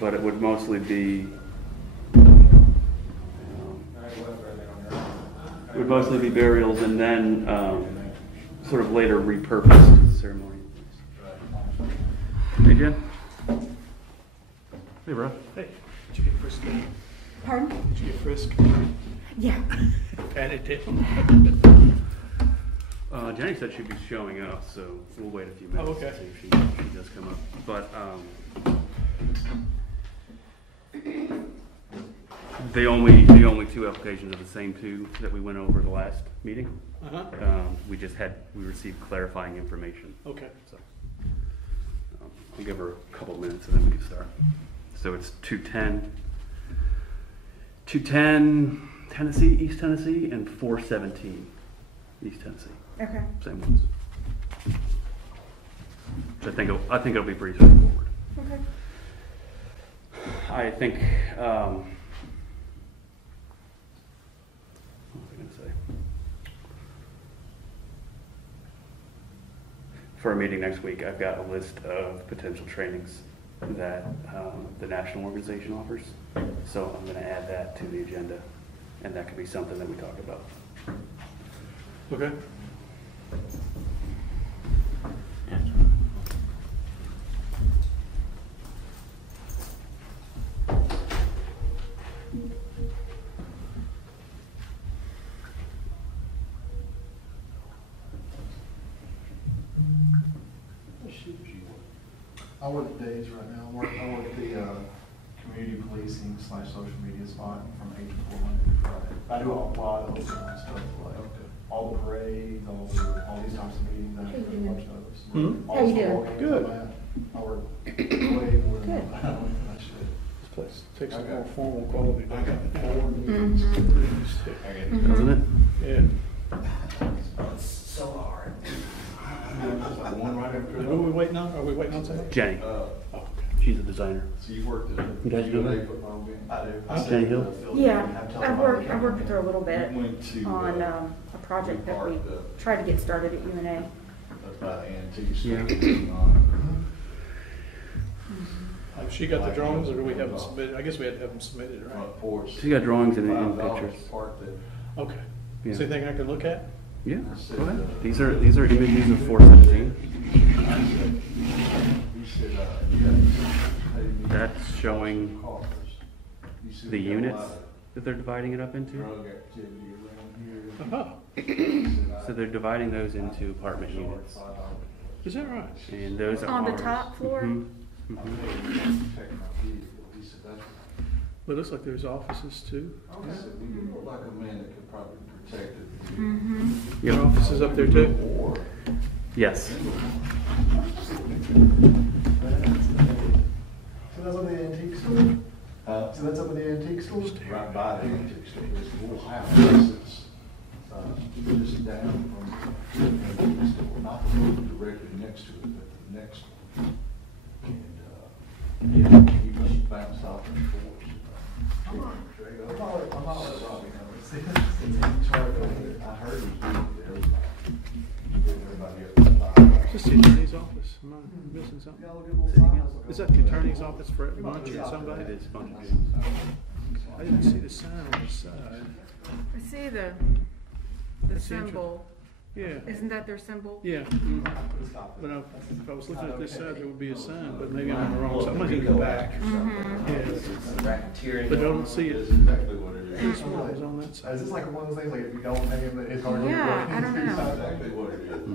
but it would mostly be burials and then sort of later repurposed ceremony. Hey, Jen. Hey, bro. Hey, did you get frisked? Pardon? Did you get frisked? Yeah. Patted down. Jenny said she'd be showing up, so we'll wait a few minutes okay. to see if she does come up. But the only two applications are the same two that we went over the last meeting. We received clarifying information. Okay. So we'll give her a couple of minutes and then we can start. So it's 210 Tennessee, East Tennessee, and 417 East Tennessee. Okay. Same ones. Which I think it'll be pretty straightforward. Okay. I think. What was I going to say? For a meeting next week, I've got a list of potential trainings that the national organization offers. So I'm going to add that to the agenda, and that could be something that we talk about. Okay. I work at days right now. I work at the community policing / social media spot from 8 to 4 Monday to Friday. I do a lot of those kind of stuff, like all the parades, all these types of meetings. I do a bunch of those. How you doing? Good. I work way more than I should. This place takes a more formal quality. I got 4 Mm-hmm. meetings. Doesn't it? Yeah. It's so hard. One right after Who are we waiting on? Are we waiting on somebody? Jenny. Oh, okay. She's a designer. So you worked at You guys do that? I do. Jenny Hill? Yeah, I've worked with her a little bit Went to, on a project that we tried to get started at UNA. That's about antiques. Yeah. Have she got the drawings, or do we have them submitted? I guess we had to have them submitted, right? Front porch. She's got drawings and pictures. Parked there. Okay. Yeah. Is there anything I can look at? Yeah, go ahead. These are images of 417. That's showing the units that they're dividing it up into. Uh-huh. So they're dividing those into apartment units. Is that right? And those are On the top floor? But it looks like there's offices too. Like a man that could probably protect it. Your offices up there too? Yes. So that's up at the antique store? So that's up at the antique store? Right by the antique store. There's a little house that's just down from the antique store, not the one directly next to it, but the next one. And yeah, he must bounce off the floors. I'm not Robbie. I heard he did everybody else. Is this the attorney's office? Am I missing something? Is that the attorney's office for Munch or somebody? It is fun. I didn't see the sign on the side. I see the That's symbol. Yeah. Isn't that their symbol? Yeah. Mhm. But if I was looking at this side, there would be a sign, but maybe I'm on the wrong side. I'm gonna go back. Yeah. But I don't see it. Exactly what it is. This one was on that Is side. this like one of those things, like if you don't pay him, it's hard to Yeah, get I don't know. exactly what it is.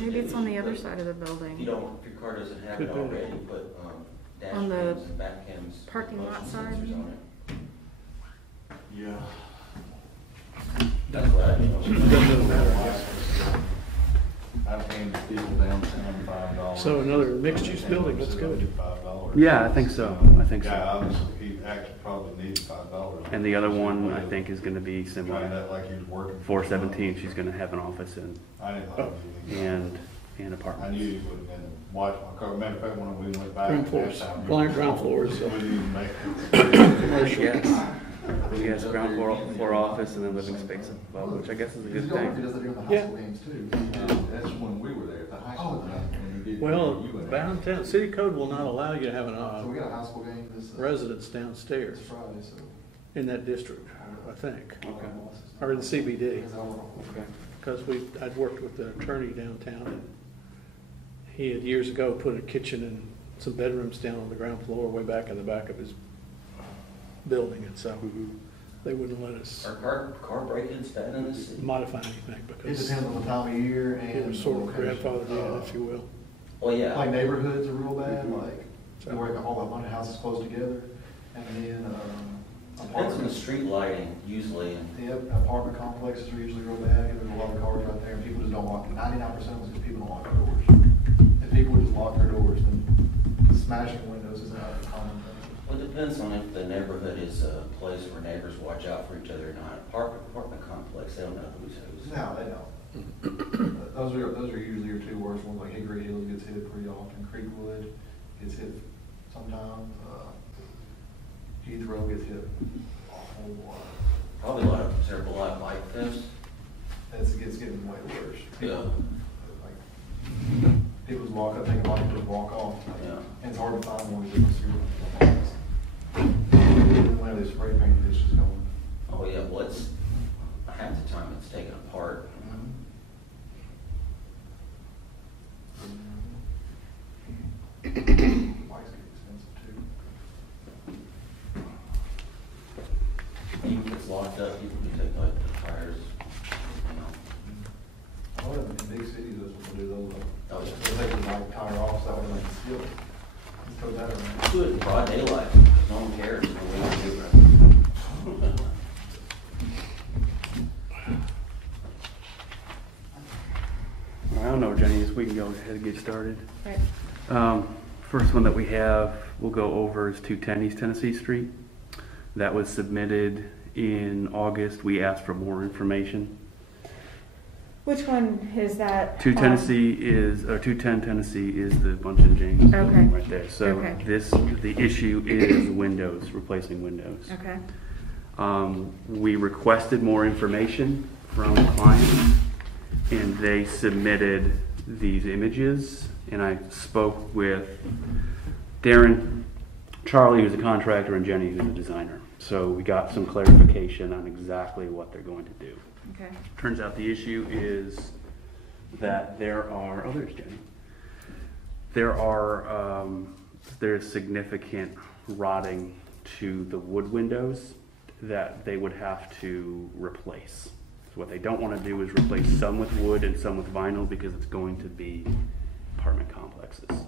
Maybe it's on the other side of the If you building. don't, if your car doesn't have Could it be. already, put dash On the cams and back cams. with parking lot motion side? sensors on it. Yeah. That's what I do. Doesn't really matter, I guess. I've handed people downtown $5. So another mixed-use building, that's good. $5. Yeah, I think so. I think Guy, so. obviously, he actually probably needs $5. And the other one, I think, is going to be Find similar. that like he was working. 417, she's going to have an office I didn't know. and I apartments. knew he would have been watching my car. Matter of fact, when we went back. Ground floors. last time, Ground floors. We didn't even make it. Commercial. Yes. He has ground floor office and then living space above, which I guess is a good He thing. does it in the high Yeah. school games too. That's when we were there, at the high school game. when he did- Well, you went. downtown, city code will not allow you to have an, So we got a high school game residents downstairs It's Friday, so. in that district, I think, Okay. or in the CBD. Okay. Because I'd worked with the attorney downtown, and he had years ago put a kitchen and some bedrooms down on the ground floor way back in the back of his building, and so they wouldn't let us Are car break-ins bad in this city? modify anything It because depends on the time of year and. it was sort of location. grandfathered in, if you will. Well, yeah. Like neighborhoods are real bad, Mhm. like, where all the hundred houses close together, and then, Depends on the apartment, street lighting usually, and yep, apartment complexes are usually real bad, because there's a lot of cars out there, and people just don't lock, 99% of it is people don't lock their doors. If people would just lock their doors, then smashing windows isn't a common thing. well, it depends on if the neighborhood is a place where neighbors watch out for each other or not. Apartment complex, they don't know who's who's. No, they don't. Those are usually your two worst ones, like Hickory Hills gets hit pretty often, Creekwood gets hit sometimes, Heathrow gets hit a whole lot. Probably a lot of bike thefts. It's getting way worse. Yeah. Like, people just walk up, take a bike, and just walk off. Yeah. And it's hard to find one of these streets. When they spray paint, it's just going. Oh, yeah, well, it's, half the time it's taken apart. Bikes get expensive too. Even if it's locked up, people can take like the tires, you know. A lot of them in big cities, that's what they do, those, Oh, yeah. they take the bike tire off, so that way they can steal it. Just throw that around. Do it in broad daylight, because no one cares. Nobody will do it. I don't know, Jenny, if we can go ahead and get started. Right. First one that we have, we'll go over is 210 East Tennessee Street. That was submitted in August. We asked for more information. Which one is that? 210 Tennessee is the bunch in James Okay. building right there. So Okay. the issue is windows, replacing windows. Okay. We requested more information from the client, and they submitted these images, and I spoke with Darren, Charlie, who's a contractor, and Jenny, who's a designer. So we got some clarification on exactly what they're going to do. Okay. Turns out the issue is that there's Jenny. There's significant rotting to the wood windows that they would have to replace. So what they don't want to do is replace some with wood and some with vinyl because it's going to be apartment complexes.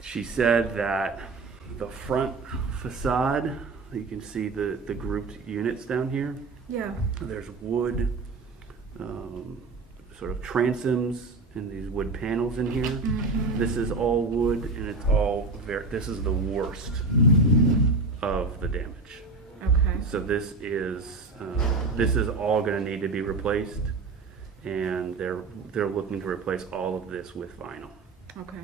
She said that the front facade, you can see the grouped units down here. Yeah. There's wood, sort of transoms and these wood panels in here. Mm-hmm. This is all wood, and it's all this is the worst of the damage. Okay. So this is all going to need to be replaced, and they're looking to replace all of this with vinyl. Okay.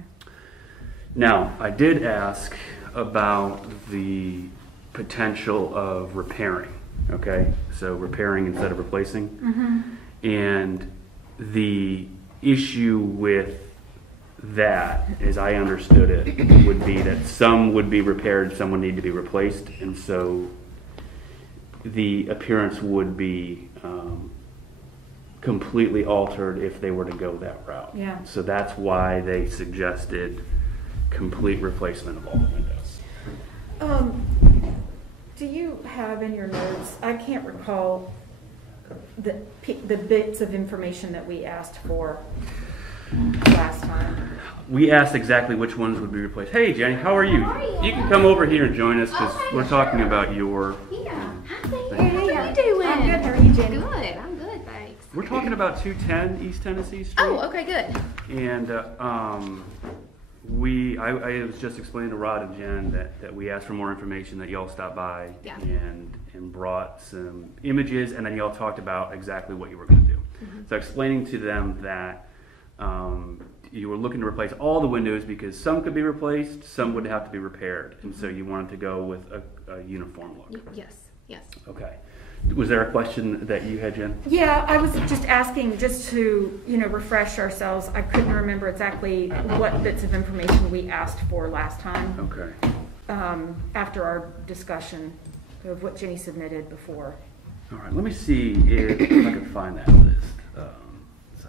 Now, I did ask about the potential of repairing, okay? So repairing instead of replacing. Mm-hmm. And the issue with that, as I understood it, would be that some would be repaired, some would need to be replaced, and so the appearance would be completely altered if they were to go that route. Yeah. So that's why they suggested complete replacement of all the windows. Do you have in your notes, I can't recall the bits of information that we asked for last time. We asked exactly which ones would be replaced. Hey, Jenny, how are you? How are you? You can come over here and join us because Okay, we're talking sure. about your. Yeah. Hi, Thank how you. are you doing? I'm good. How are you, Jenny? Good. I'm good, thanks. We're talking about 210 East Tennessee Street. Oh, okay, good. And I was just explaining to Rod and Jen that we asked for more information, that y'all stopped by Yeah. and brought some images, and then y'all talked about exactly what you were going to do. Mm-hmm. So explaining to them that you were looking to replace all the windows because some could be replaced, some would have to be repaired, and so you wanted to go with a uniform look. Yes, yes. Okay. Was there a question that you had, Jen? Yeah, I was just asking just to, refresh ourselves. I couldn't remember exactly what bits of information we asked for last time. Okay. after our discussion of what Jenny submitted before. All right, let me see if I can find that list. So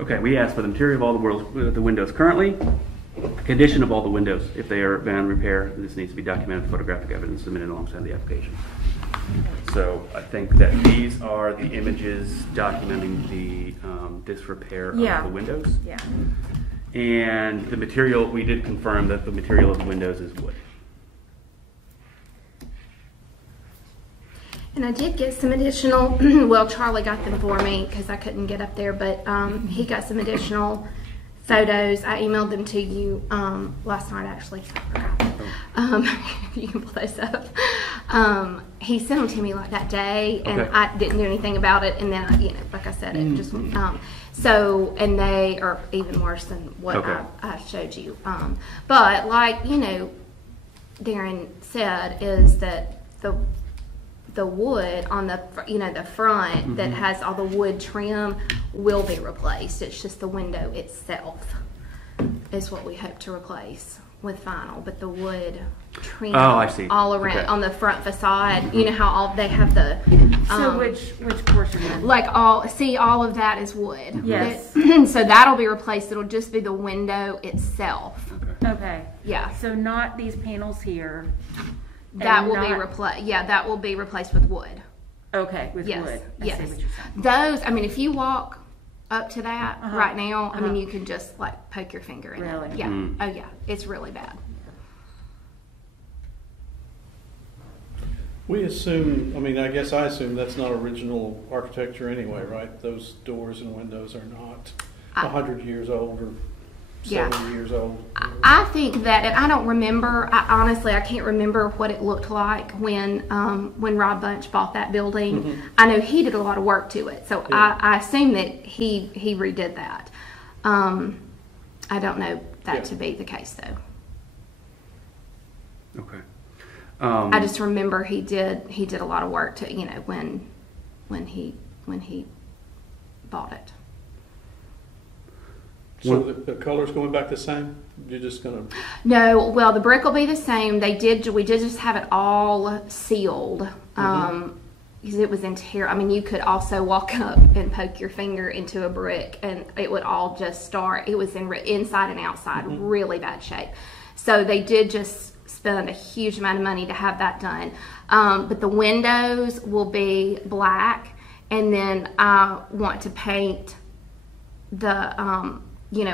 okay, we asked for the material of all the windows currently, condition of all the windows. If they are beyond repair, this needs to be documented with photographic evidence submitted alongside the application. So I think that these are the images documenting the disrepair of Yeah. the windows. Yeah. And the material, we did confirm that the material of the windows is wood. And I did get some additional, well, Charlie got them for me because I couldn't get up there, but he got some additional photos. I emailed them to you last night, actually. I forgot. You can pull those up. He sent them to me like that day, and Okay. I didn't do anything about it. And then, like I said, it just so, and they are even worse than what Okay. I showed you. But like Darren said, is that the wood on the the front that has all the wood trim will be replaced. It's just the window itself is what we hope to replace with vinyl, but the wood trim I see. all around Okay. on the front facade. You know how all they have the So which portion then? like all of that is wood. Yes. So that'll be replaced. It'll just be the window itself. Okay. Okay. Yeah. So not these panels here. That and will be not- replaced. Yeah, that will be replaced with wood. Okay, with Yes. wood. I Yes. see what you're saying. Those, I mean, if you walk up to that right now, I mean, Uh-huh. you can just like poke your finger in Really? it. Yeah. Mm. Oh yeah, it's really bad. We assume, I mean, I guess I assume that's not original architecture anyway, right? Those doors and windows are not I- 100 years old or Yeah. 70 years old. I think that, and I don't remember. Honestly, I can't remember what it looked like when Rob Bunch bought that building. I know he did a lot of work to it, so Yeah. I assume that he redid that. I don't know that Yeah. to be the case though. Okay. I just remember he did a lot of work to when he bought it. So the color's going back the same? You're just gonna, No, well, the brick will be the same. We did just have it all sealed. Because it was I mean, you could also walk up and poke your finger into a brick and it would all just start. It was inside and outside, really bad shape. So they did just spend a huge amount of money to have that done. But the windows will be black, and then I want to paint the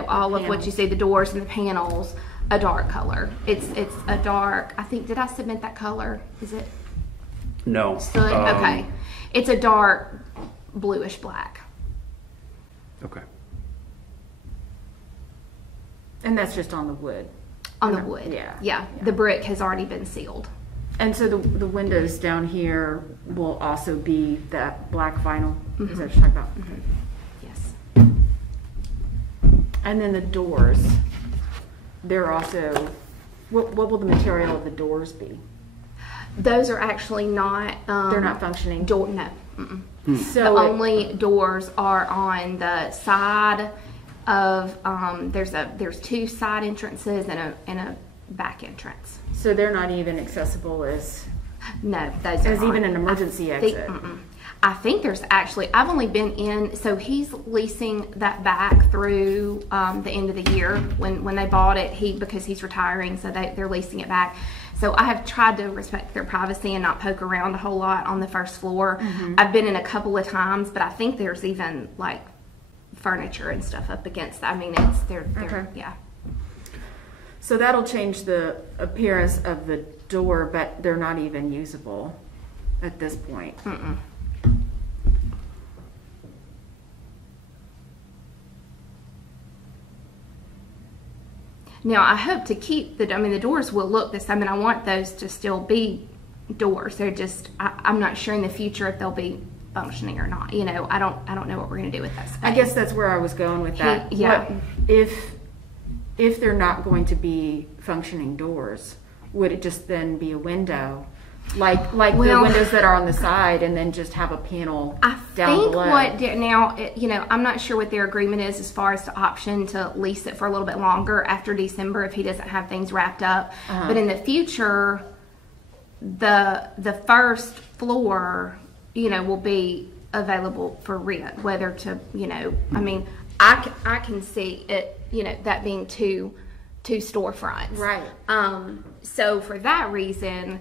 all of what you see, the doors and the panels, a dark color. It's a dark, I think, did I submit that color? Is it No. still, okay. It's a dark bluish black. Okay. And that's just on the wood. On the wood. Yeah. Yeah. The brick has already been sealed. And so the windows down here will also be that black vinyl? Is that what you're talking about? Yes. And then the doors, they're also, what will the material of the doors be? Those are actually not. They're not functioning? Door. No. Mm-mm. So The it- only doors are on the side of. There's two side entrances and a back entrance. So they're not even accessible as No, those are not. even an emergency I think- exit? I think there's actually, I've only been in, so he's leasing that back through the end of the year. When they bought it, because he's retiring, so they're leasing it back. So I have tried to respect their privacy and not poke around a whole lot on the first floor. I've been in a couple of times, but I think there's even like furniture and stuff up against that. I mean, they're Okay. yeah. So that'll change the appearance of the door, but they're not even usable at this point. Mm-mm. Now, I hope to keep the doors will look this. I mean, I want those to still be doors. They're just, I'm not sure in the future if they'll be functioning or not. You know, I don't know what we're going to do with that space. I guess that's where I was going with that. Yeah. What, if they're not going to be functioning doors, would it just then be a window? Like the windows that are on the side, and then just have a panel down below. I'm not sure what their agreement is as far as the option to lease it for a little bit longer after December if he doesn't have things wrapped up. But in the future, the first floor, will be available for rent. Whether to, I mean, I can see it, that being two storefronts. Right. So for that reason,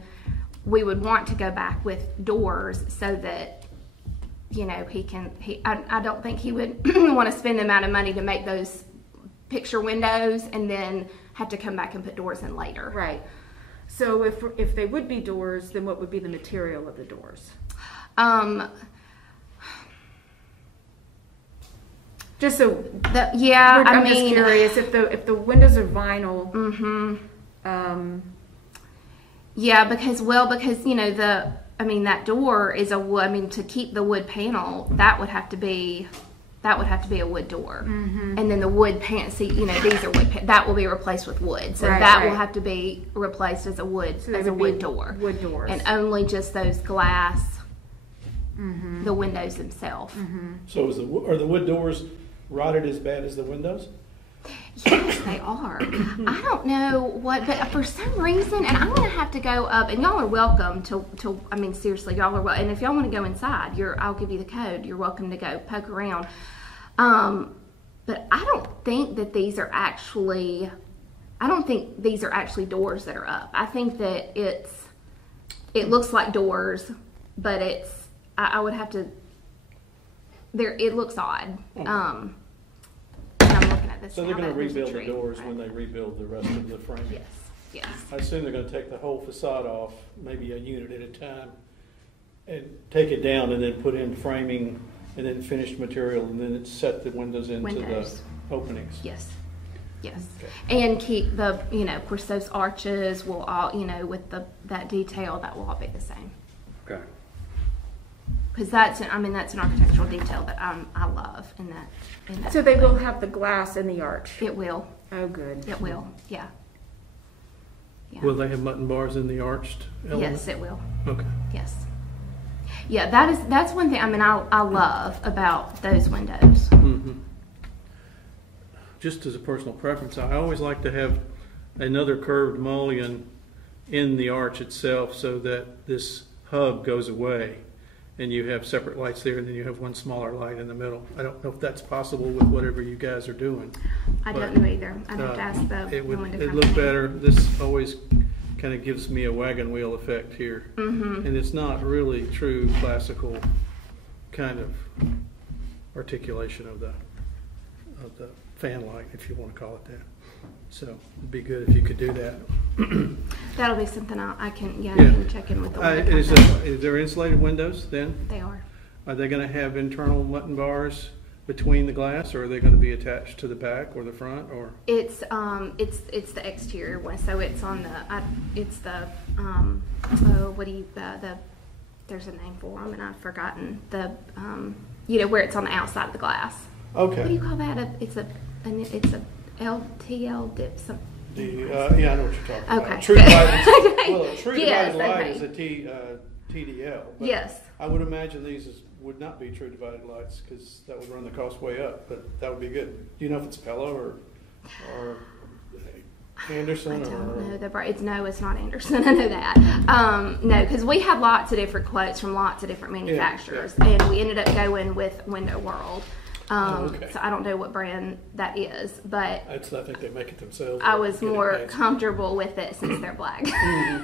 we would want to go back with doors so that, I don't think he would want to spend the amount of money to make those picture windows and then have to come back and put doors in later. Right. So if they would be doors, then what would be the material of the doors? Just so I'm just curious if the windows are vinyl. Mm-hmm. Yeah, because that door is a wood. I mean, to keep the wood panel, that would have to be a wood door, and then the wood these are wood. That will be replaced with wood, so that will have to be replaced as a wood door. Wood doors, and only just those glass, the windows themselves. So are the wood doors rotted as bad as the windows? Yes, they are. I don't know what, but for some reason, and I'm going to have to go up, and y'all are welcome to seriously, y'all are welcome. And if y'all want to go inside, I'll give you the code. You're welcome to go poke around. But I don't think that these are actually doors that are up. I think that it looks like doors, but I would have to, it looks odd. I'm looking at this. So they're going to There's a rebuild the tree. doors when they rebuild the rest of the frame? Yes. I assume they're going to take the whole facade off, maybe a unit at a time, and take it down and then put in framing and then finished material, and then set the windows into the openings. Yes. Okay. Okay. And keep the, of course, those arches will all, with that detail, that will all be the same. Okay. Because that's an architectural detail that I love in that. So they will have the glass in the arch. It will. Oh, good. It will. Yeah. Will they have mutton bars in the arched element? Yes, it will. Okay. Yes. Yeah, that's one thing. I love about those windows. Mm-hmm. Just as a personal preference, I always like to have another curved mullion in the arch itself, so that this hub goes away, and you have separate lights there, and then you have one smaller light in the middle. I don't know if that's possible with whatever you guys are doing. I don't know either. I'd have to ask the window It company. look better. This always kind of gives me a wagon wheel effect here, and it's not really true classical kind of articulation of the fan light, if you want to call it that. So it'd be good if you could do that. That'll be something I can check in with the window Is company. there insulated windows then? They are. Are they going to have internal mutton bars between the glass, or are they going to be attached to the back or the front, or? It's the exterior one, so it's on there's a name for them and I've forgotten where it's on the outside of the glass. Okay. What do you call that? It's a LTL dip. Yeah, I know what you're talking about. Okay. True divided, Okay. well, a true Yes, divided light okay. is a TDL. But Yes. I would imagine these would not be true divided lights, because that would run the cost way up, but that would be good. Do you know if it's Pella or Anderson? I don't know. It's not Anderson. I know that. No, because we had lots of different quotes from lots of different manufacturers, and we ended up going with Window World. Okay. So I don't know what brand that is, but I think they make it themselves. I was Getting more paid. comfortable with it since they're black.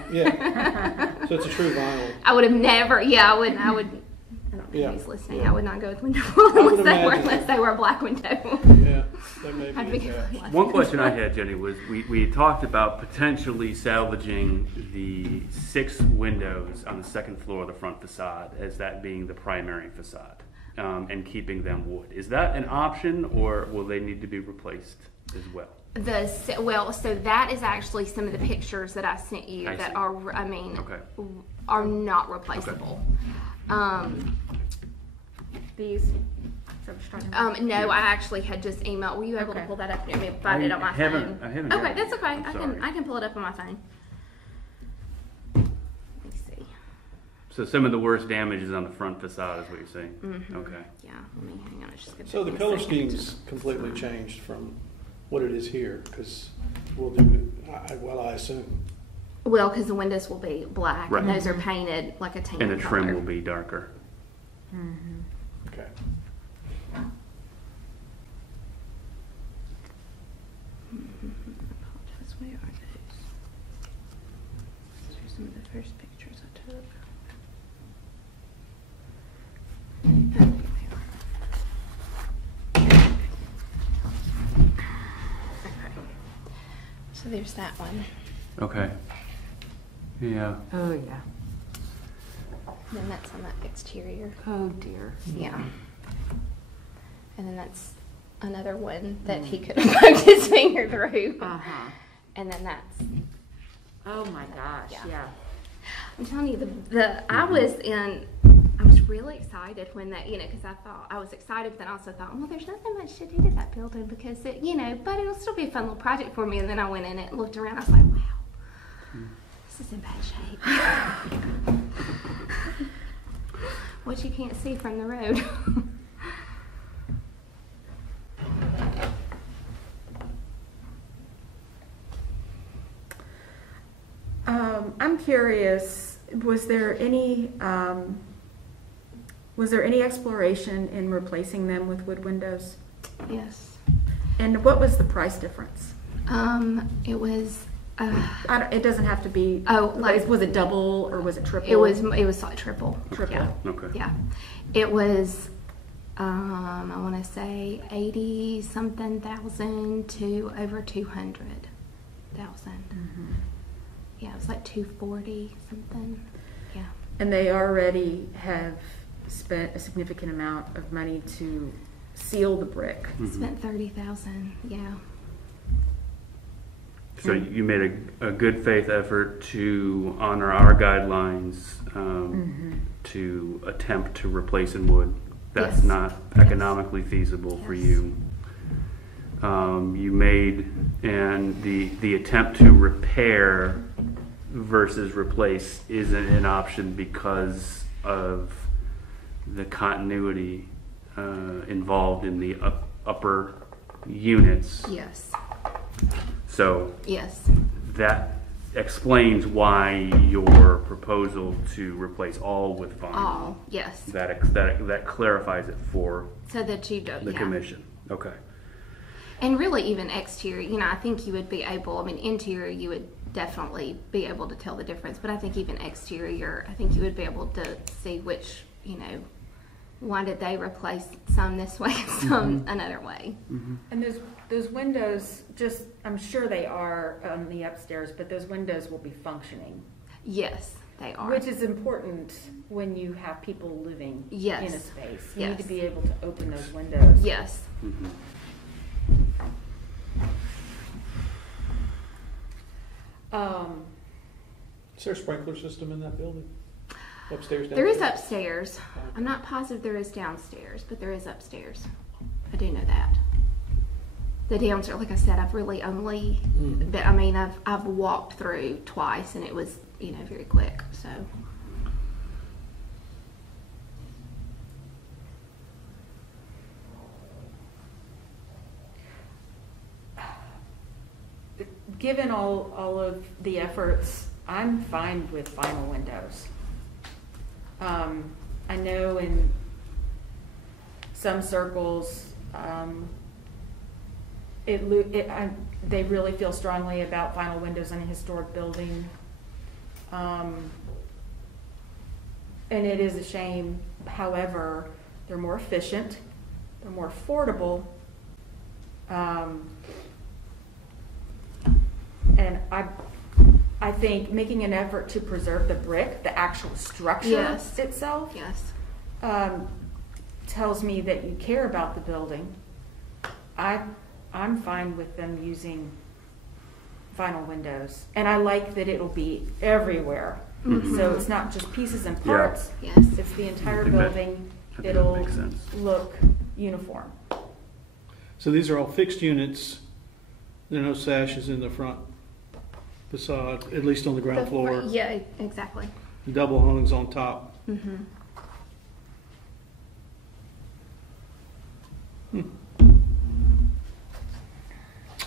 Yeah. So it's a true vinyl. I would have never. Yeah, I would. I don't know Yeah, who's listening. yeah. I would not go with window would unless imagine. they were a black window. Yeah, that may I'd be be attached. One question I had, Jenny, was we talked about potentially salvaging the 6 windows on the second floor of the front facade as that being the primary facade, and keeping them wood. Is that an option, or will they need to be replaced as well? So that is actually some of the pictures that I sent you I that see. are, I mean, Okay. are not replaceable. These. Is that what you're talking about? No, I actually had just emailed. Were you able to Okay. pull that up? Let me find it on my phone. I haven't got Okay, it that's yet. okay. I'm sorry. I can pull it up on my phone. Let me see. So some of the worst damage is on the front facade, is what you're saying? Mm-hmm. Okay. Yeah, let me hang on. It's just gonna So the take me a color second. scheme's completely changed from what it is here, because we'll do, I assume. Well, because the windows will be black, Right. and those are painted like a tan And the trim color. will be darker. Okay. Apologize, where are those? These are some of the first pictures I took. Oh, here they are. Okay. So there's that one. Okay. Yeah. Oh, yeah. Then that's on the exterior. Oh, dear. Yeah. And then that's another one that he could have poked his finger through. Uh-huh. And then that's, Oh, my gosh, Yeah. yeah. I'm telling you, I was really excited when that, because I was excited, but then I also thought, well, there's nothing much to do to that building because but it'll still be a fun little project for me. And then I went in it and looked around. I was like, wow, this is in bad shape. What you can't see from the road. I'm curious, was there any exploration in replacing them with wood windows? Yes. And what was the price difference? It was. It doesn't have to be. Was it double or was it triple? It was like triple. Triple. Yeah. Okay. Yeah. It was. I want to say 80-something thousand to over 200,000. Yeah, it was like 240 something. Yeah. And they already have spent a significant amount of money to seal the brick. Spent 30,000. Yeah. So you made a good faith effort to honor our guidelines to attempt to replace in wood. That's Yes. not economically feasible for Yes. you. You made and the attempt to repair versus replace isn't an option because of the continuity involved in the upper units. Yes. So Yes. that explains why your proposal to replace all with vinyl. All. Yes. That clarifies it for So that you don't. the Yeah. commission. Okay. And really, even exterior, I think you would be able, interior, you would definitely be able to tell the difference. But I think even exterior, I think you would be able to see which, why did they replace some this way and some another way. And those windows, I'm sure they are on the upstairs, but those windows will be functioning, Yes, they are. which is important when you have people living Yes. in a space. You need to Yes. be able to open those windows. Yes. Is there a sprinkler system in that building? Upstairs, There is downstairs? upstairs. I'm not positive there is downstairs, but there is upstairs. I do know that. The downstairs, like I said, I've really only, but I've walked through twice and it was, very quick, so. Given all of the efforts, I'm fine with vinyl windows. I know in some circles, they really feel strongly about vinyl windows in a historic building. and it is a shame. However, they're more efficient, they're more affordable, and I think making an effort to preserve the brick, the actual structure Yes. itself, Yes. tells me that you care about the building. I'm fine with them using vinyl windows, and I like that it'll be everywhere. So it's not just pieces and parts. Yes. It's the entire I think that- building. I think that It'll makes sense. look uniform. So these are all fixed units. There are no sashes in the front facade, at least on the ground floor. Yeah, exactly. Double hungs on top.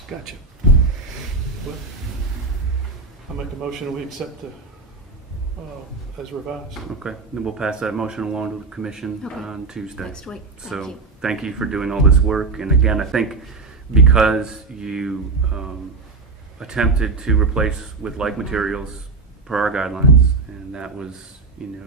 Gotcha. Well, I make a motion we accept the, as revised. Okay, then we'll pass that motion along to the commission Okay. on Tuesday. Next week. Thank So, you. thank you for doing all this work, and again, I think because you attempted to replace with like materials per our guidelines, and that was,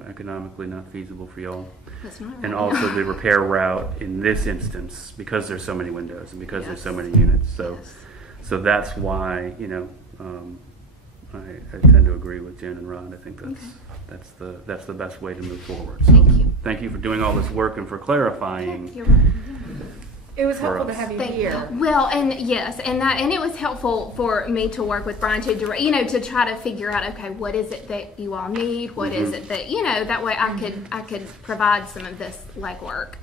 economically not feasible for y'all. That's not And right. also the repair route in this instance, because there's so many windows and because there's so Yes. many units, so. Yes. So that's why, I tend to agree with Jen and Rod. I think that's the best way to move forward. So Thank you. thank you for doing all this work and for clarifying. You're right. It was For helpful to us. have you Thank here. Well, and yes, and it was helpful for me to work with Brian to to try to figure out, okay, what is it that you all need? What is it that that way I could provide some of this legwork.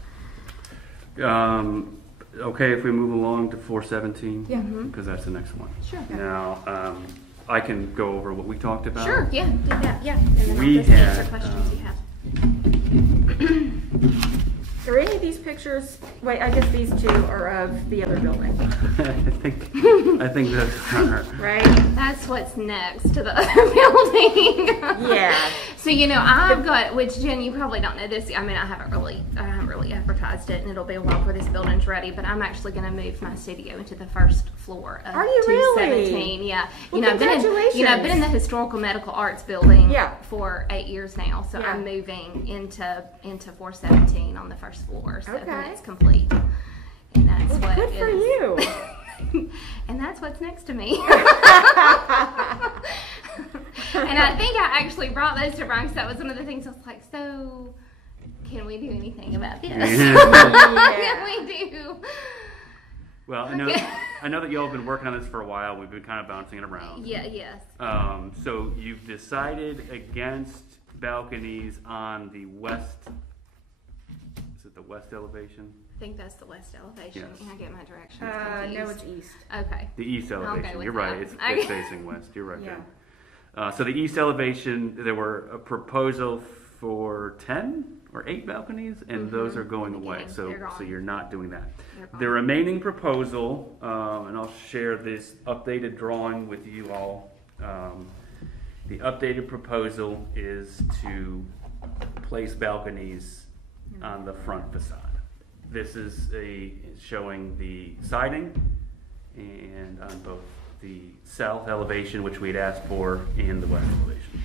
Okay, if we move along to 417, Yeah. because that's the next one. Sure. Now, I can go over what we talked about. Sure. Yeah. Do that. Yeah. And then We I'll just answer had, questions you have. Are any of these pictures? Wait, I guess these two are of the other building, I think that's right? That's what's next to the other building. Yeah. So I've got, which Jen, you probably don't know this. I mean, I haven't really advertised it, and it'll be a while before this building's ready. But I'm actually going to move my studio into the first floor of Are you really? 217. Yeah. Well, I've been in, congratulations. I've been in the historical medical arts building Yeah. for 8 years now. So Yeah. I'm moving into 417 on the first floor. So when Okay. it's complete, and that's Well, what good for is- you. and that's what's next to me. And I think I actually brought those to Brian because that was one of the things I was like, so can we do anything about this? Can we do? Well, I know that y'all have been working on this for a while. We've been kind of bouncing it around. Yeah, yes. So you've decided against balconies on the west. Is it the west elevation? I think that's the west elevation. Yes. I get my directions No, confused. it's east. Okay. The east I'll go elevation. with You're right. that. It's Okay. facing west. You're right. Yeah. There. So the east elevation, there were a proposal for 10 or 8 balconies, and those are going away. Again, So they're gone. you're not doing that. They're gone. The remaining proposal, and I'll share this updated drawing with you all. The updated proposal is to place balconies on the front facade. This is showing the siding and on both the south elevation, which we had asked for, and the west elevation.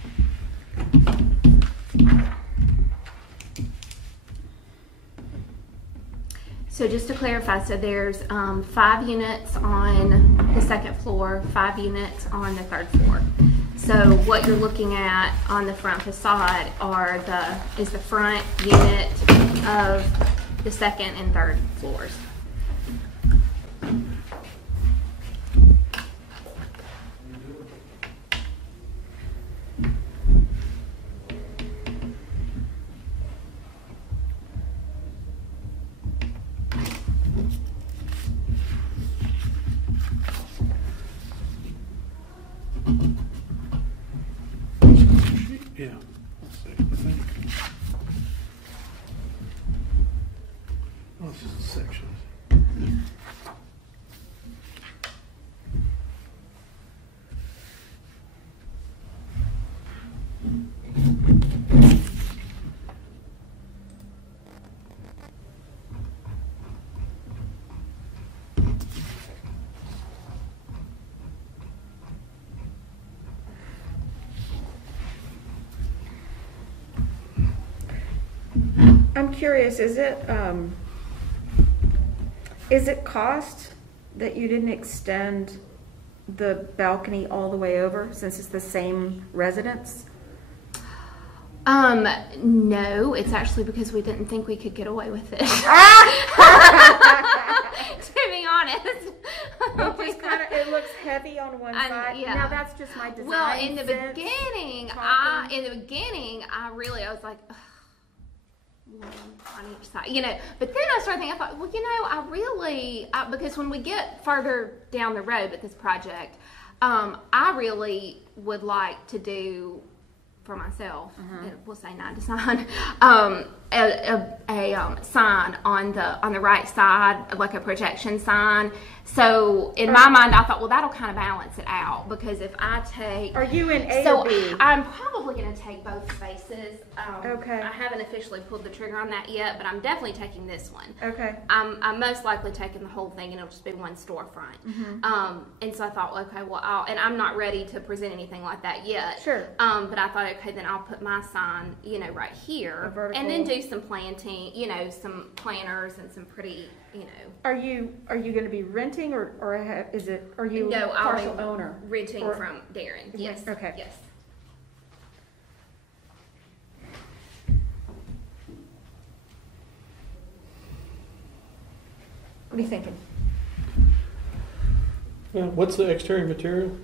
So just to clarify, so there's 5 units on the second floor, 5 units on the third floor. So what you're looking at on the front facade is the front unit of the second and third floors. Yeah. Let's see. I think. Oh, this is the sections. I'm curious, is it cost that you didn't extend the balcony all the way over since it's the same residence? No, it's actually because we didn't think we could get away with it. To be honest. It looks heavy on one side. Yeah. Now that's just my design. Well, in the sense. beginning, I was like, ugh, one on each side, But then I started thinking, I thought, well, because when we get further down the road with this project, I really would like to do for myself, we'll say 9 to sign, a sign on the right side, like a projection sign. So in my mind, I thought, well, that'll kind of balance it out, because if I take... Are you in A or B? I'm probably going to take both spaces. Okay. I haven't officially pulled the trigger on that yet, but I'm definitely taking this one. Okay. I'm most likely taking the whole thing, and it'll just be one storefront. And so I thought, okay, well, and I'm not ready to present anything like that yet. Sure. But I thought, okay, then I'll put my sign, right here, and then do some planting, some planters and some pretty, Are you going to be renting or are you no, partial I'll be owner? renting from Darren. Yes. Okay. Yes. What are you thinking? What's the exterior material?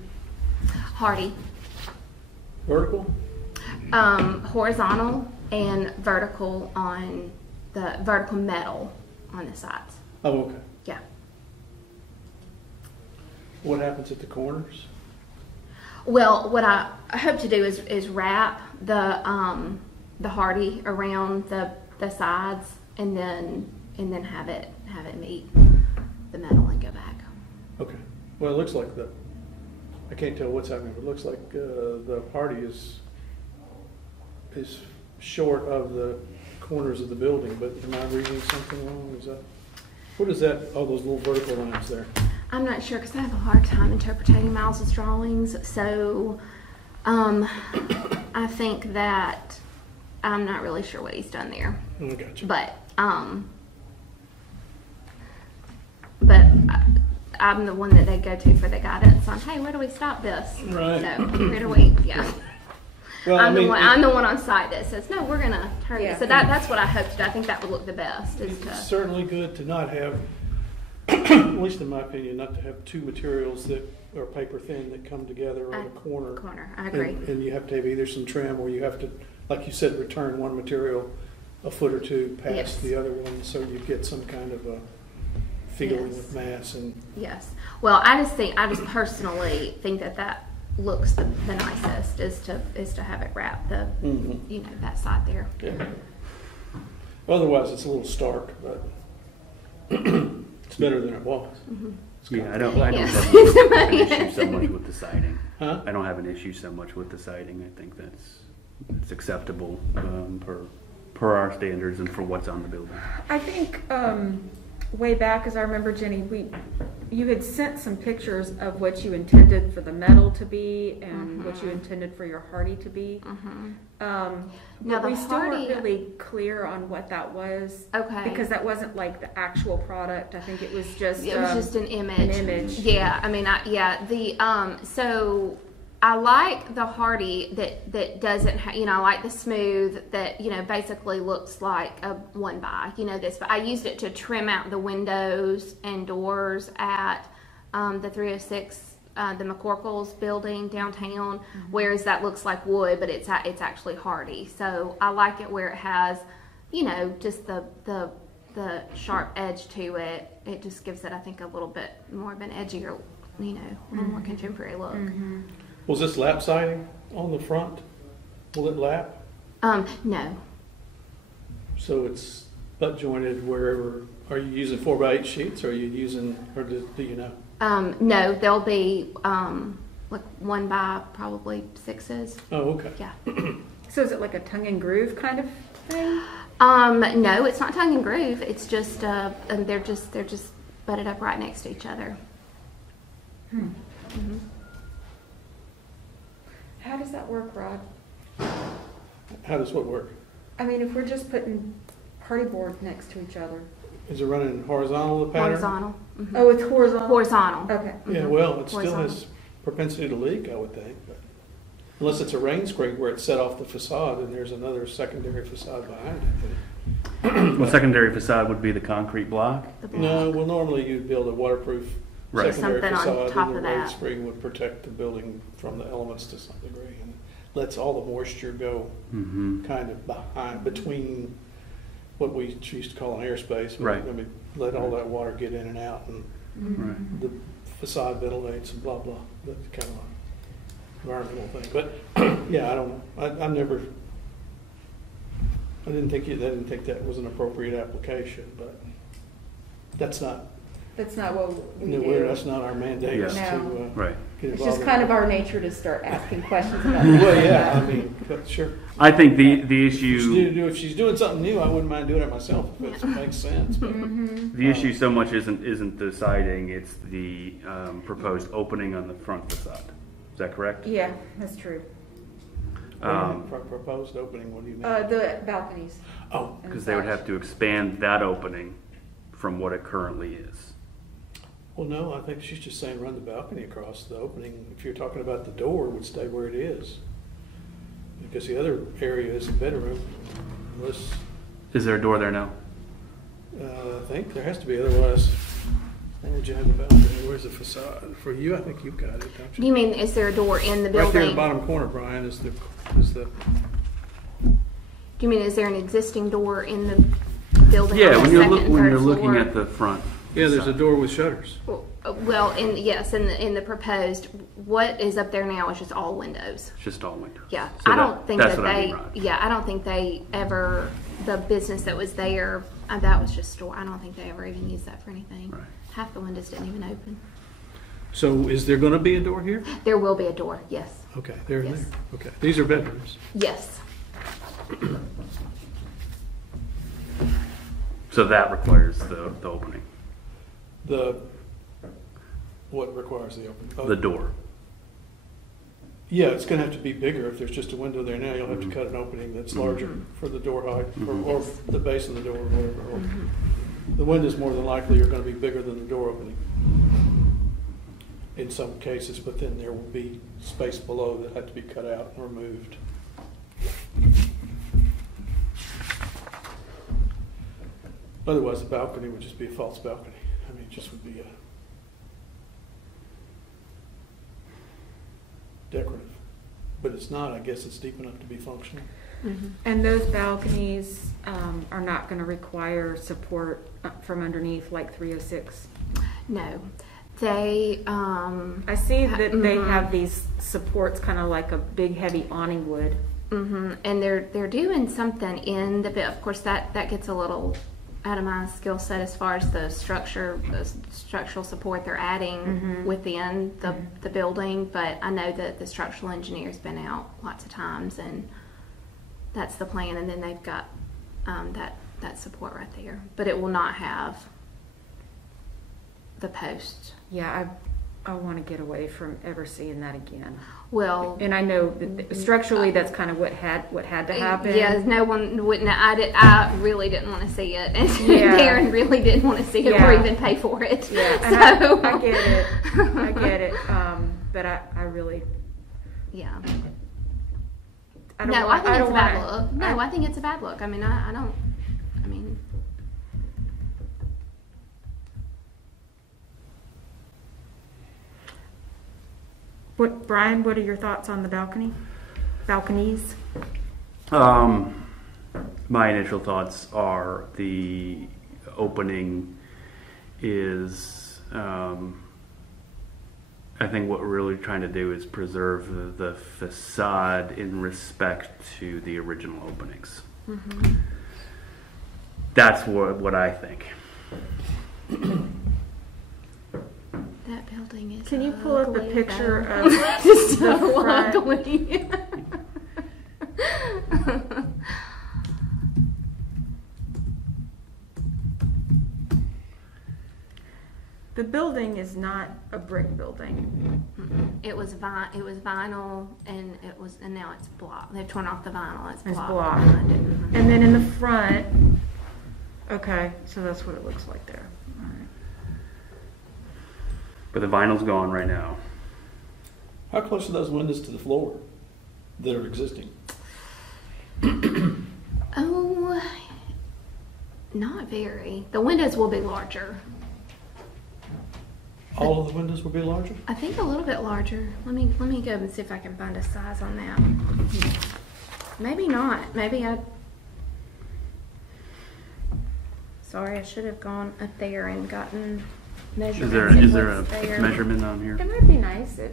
Hardy. Vertical? Horizontal and vertical on the vertical metal on the sides. Oh, okay. Yeah. What happens at the corners? Well, what I hope to do is wrap the hardy around the sides, and then have it meet the metal and go back. Okay. Well, it looks like I can't tell what's happening, but it looks like the hardy is short of the corners of the building, but am I reading something wrong? What is that, all those little vertical lines there? I'm not sure, because I have a hard time interpreting Miles's drawings, so I think that I'm not really sure what he's done there. Oh, I got you. But I'm the one that they go to for the guidance on, hey, where do we stop this? Right. So where do we? Yeah. Well, I'm the one on site that says, no, we're gonna turn Yeah. it. So that's what I hope to do. I think that would look the best. It's certainly good to not have, at least in my opinion, not to have two materials that are paper thin that come together on a corner. I agree. And you have to have either some trim, or you have to, like you said, return one material a foot or two past Yes. the other one, so you get some kind of a feeling Yes. with mass. And Yes. Well, I just personally think that looks the nicest is to have it wrap the that side there. yeah. Otherwise, it's a little stark, but it's better than it was. Yeah, I don't Yeah. have an issue so much with the siding. Huh? I don't have an issue so much with the siding. I think it's acceptable per our standards and for what's on the building. I think way back, as I remember, Jenny, you had sent some pictures of what you intended for the metal to be and what you intended for your hardy to be. Now But the we still weren't hardy- really clear on what that was. Okay. Because that wasn't like the actual product. I think it was just It was just an image. An image. Yeah, I mean, so I like the hardy that doesn't have, I like the smooth that, basically looks like a 1x, this, but I used it to trim out the windows and doors at the 306, the McCorkle's building downtown, whereas that looks like wood, but it's actually hardy. So I like it where it has, just the sharp edge to it. It just gives it, I think, a little bit more of an edgier, a little more contemporary look. Was this lap siding on the front? Will it lap? No. So it's butt jointed wherever. Are you using 4x8 sheets, or are you using, or do you know? No, they'll be like 1 by probably 6s. Oh, okay. Yeah. So is it like a tongue and groove kind of thing? No, it's not tongue and groove. It's just and they're just butted up right next to each other. How does that work, Rod? How does what work? I mean, if we're just putting party board next to each other? Is it running horizontal, the pattern? Horizontal. Mhm. Oh, it's horizontal? Horizontal. Okay. Yeah, well, it still Horizontal. has propensity to leak, I would think, but unless it's a rain screen where it's set off the facade and there's another secondary facade behind it. Well, secondary facade would be the concrete block. The block. No, well, normally you'd build a waterproof Right. secondary Something on facade, top and of the rain that. screen would protect the building from the elements to some degree, and lets all the moisture go Mm-hmm. kind of between what we used to call an airspace. Right. I mean, let all that water get in and out, and Right. the facade ventilates and blah, blah, that's kind of an environmental thing. But, yeah, I don't know. I didn't think that was an appropriate application, but that's not, That's not what we no, do. that's not our mandate is Yeah. to No. Right. get It's involved. just in kind of that. our nature to start asking questions about things Well, like yeah, that. I mean, sure. I think the issue If she's doing something new, I wouldn't mind doing it myself if it makes sense. But Mhm. the issue so much isn't the siding; it's the proposed opening on the front facade. Is that correct? Yeah, that's true. Proposed opening, what do you mean? The balconies. Oh, and Because they would such. have to expand that opening from what it currently is. well, no, I think she's just saying run the balcony across the opening. If you're talking about the door, it would stay where it is. Because the other area is a bedroom, unless, Is there a door there now? I think there has to be, otherwise, where would you have the balcony? Where's the facade? For you, I think you've got it, don't Do you? you mean, is there a door in the Right there in the building? bottom corner, Brian, is the, Do you mean, is there an existing door in the building Yeah, on when the you're second and when third you're looking floor? at the front. yeah, there's a facade. door with shutters. Well, yes, in the proposed, what is up there now is just all windows. It's just all windows. Yeah, So I don't think that's that what I they. mean, Ron. Yeah, I don't think they ever. The business that was there, that was just store. I don't think they ever even used that for anything. Right. Half the windows didn't even open. So is there gonna be a door here? There will be a door. Yes. Okay, there and Yes. there. Okay, these are bedrooms. Yes. So that requires the opening, What requires the opening? Oh, the door. Yeah, it's gonna have to be bigger. If there's just a window there now, you'll have to Mhm. cut an opening that's Mhm. larger for the door height, Mhm. or the base of the door, or whatever. Or Mm-hmm. the windows more than likely are gonna be bigger than the door opening in some cases, but then there will be space below that had to be cut out and removed. Otherwise, the balcony would just be a false balcony. I mean, it just would be a decorative. But it's not, I guess it's deep enough to be functional. Mm-hmm. And those balconies are not going to require support from underneath like 306. No, they. I see that they Mhm. have these supports, kind of like a big heavy awning wood. And they're doing something in the bit. Of course, that gets a little out of my skill set as far as the structural support they're adding Mhm. within the building. But I know that the structural engineer's been out lots of times, and that's the plan. And then they've got that support right there, but it will not have the post. Yeah, I want to get away from ever seeing that again. Well, And I know that structurally, that's kind of what had to happen. yeah, no one wouldn't. I really didn't want to see it, and Yeah. Darren really didn't want to see it or Yeah. even pay for it. Yeah, and So, I get it. I get it. But I really, yeah. I don't. No, wa- I think it's a don't bad wanna- look. No, I think it's a bad look. I mean, I don't. I mean, Brian, what are your thoughts on the balconies? My initial thoughts are the opening is, I think what we're really trying to do is preserve the facade in respect to the original openings. mm-hmm. That's what I think. That building is. Can you pull up a ugly, picture though. of Just the so front? ugly. The building is not a brick building. It was vinyl, and now it's block. They've torn off the vinyl. It's It's block block. behind it. Mhm. And then in the front, Okay, so that's what it looks like there. All right. But the vinyl's gone right now. How close are those windows to the floor that are existing? Oh, not very. The windows will be larger. All of the windows will be larger? I think a little bit larger. Let me go and see if I can find a size on that. Maybe not. Maybe I. Sorry, I should have gone up there and gotten measurements. Is there of a what's there. measurement on here? It might be nice if,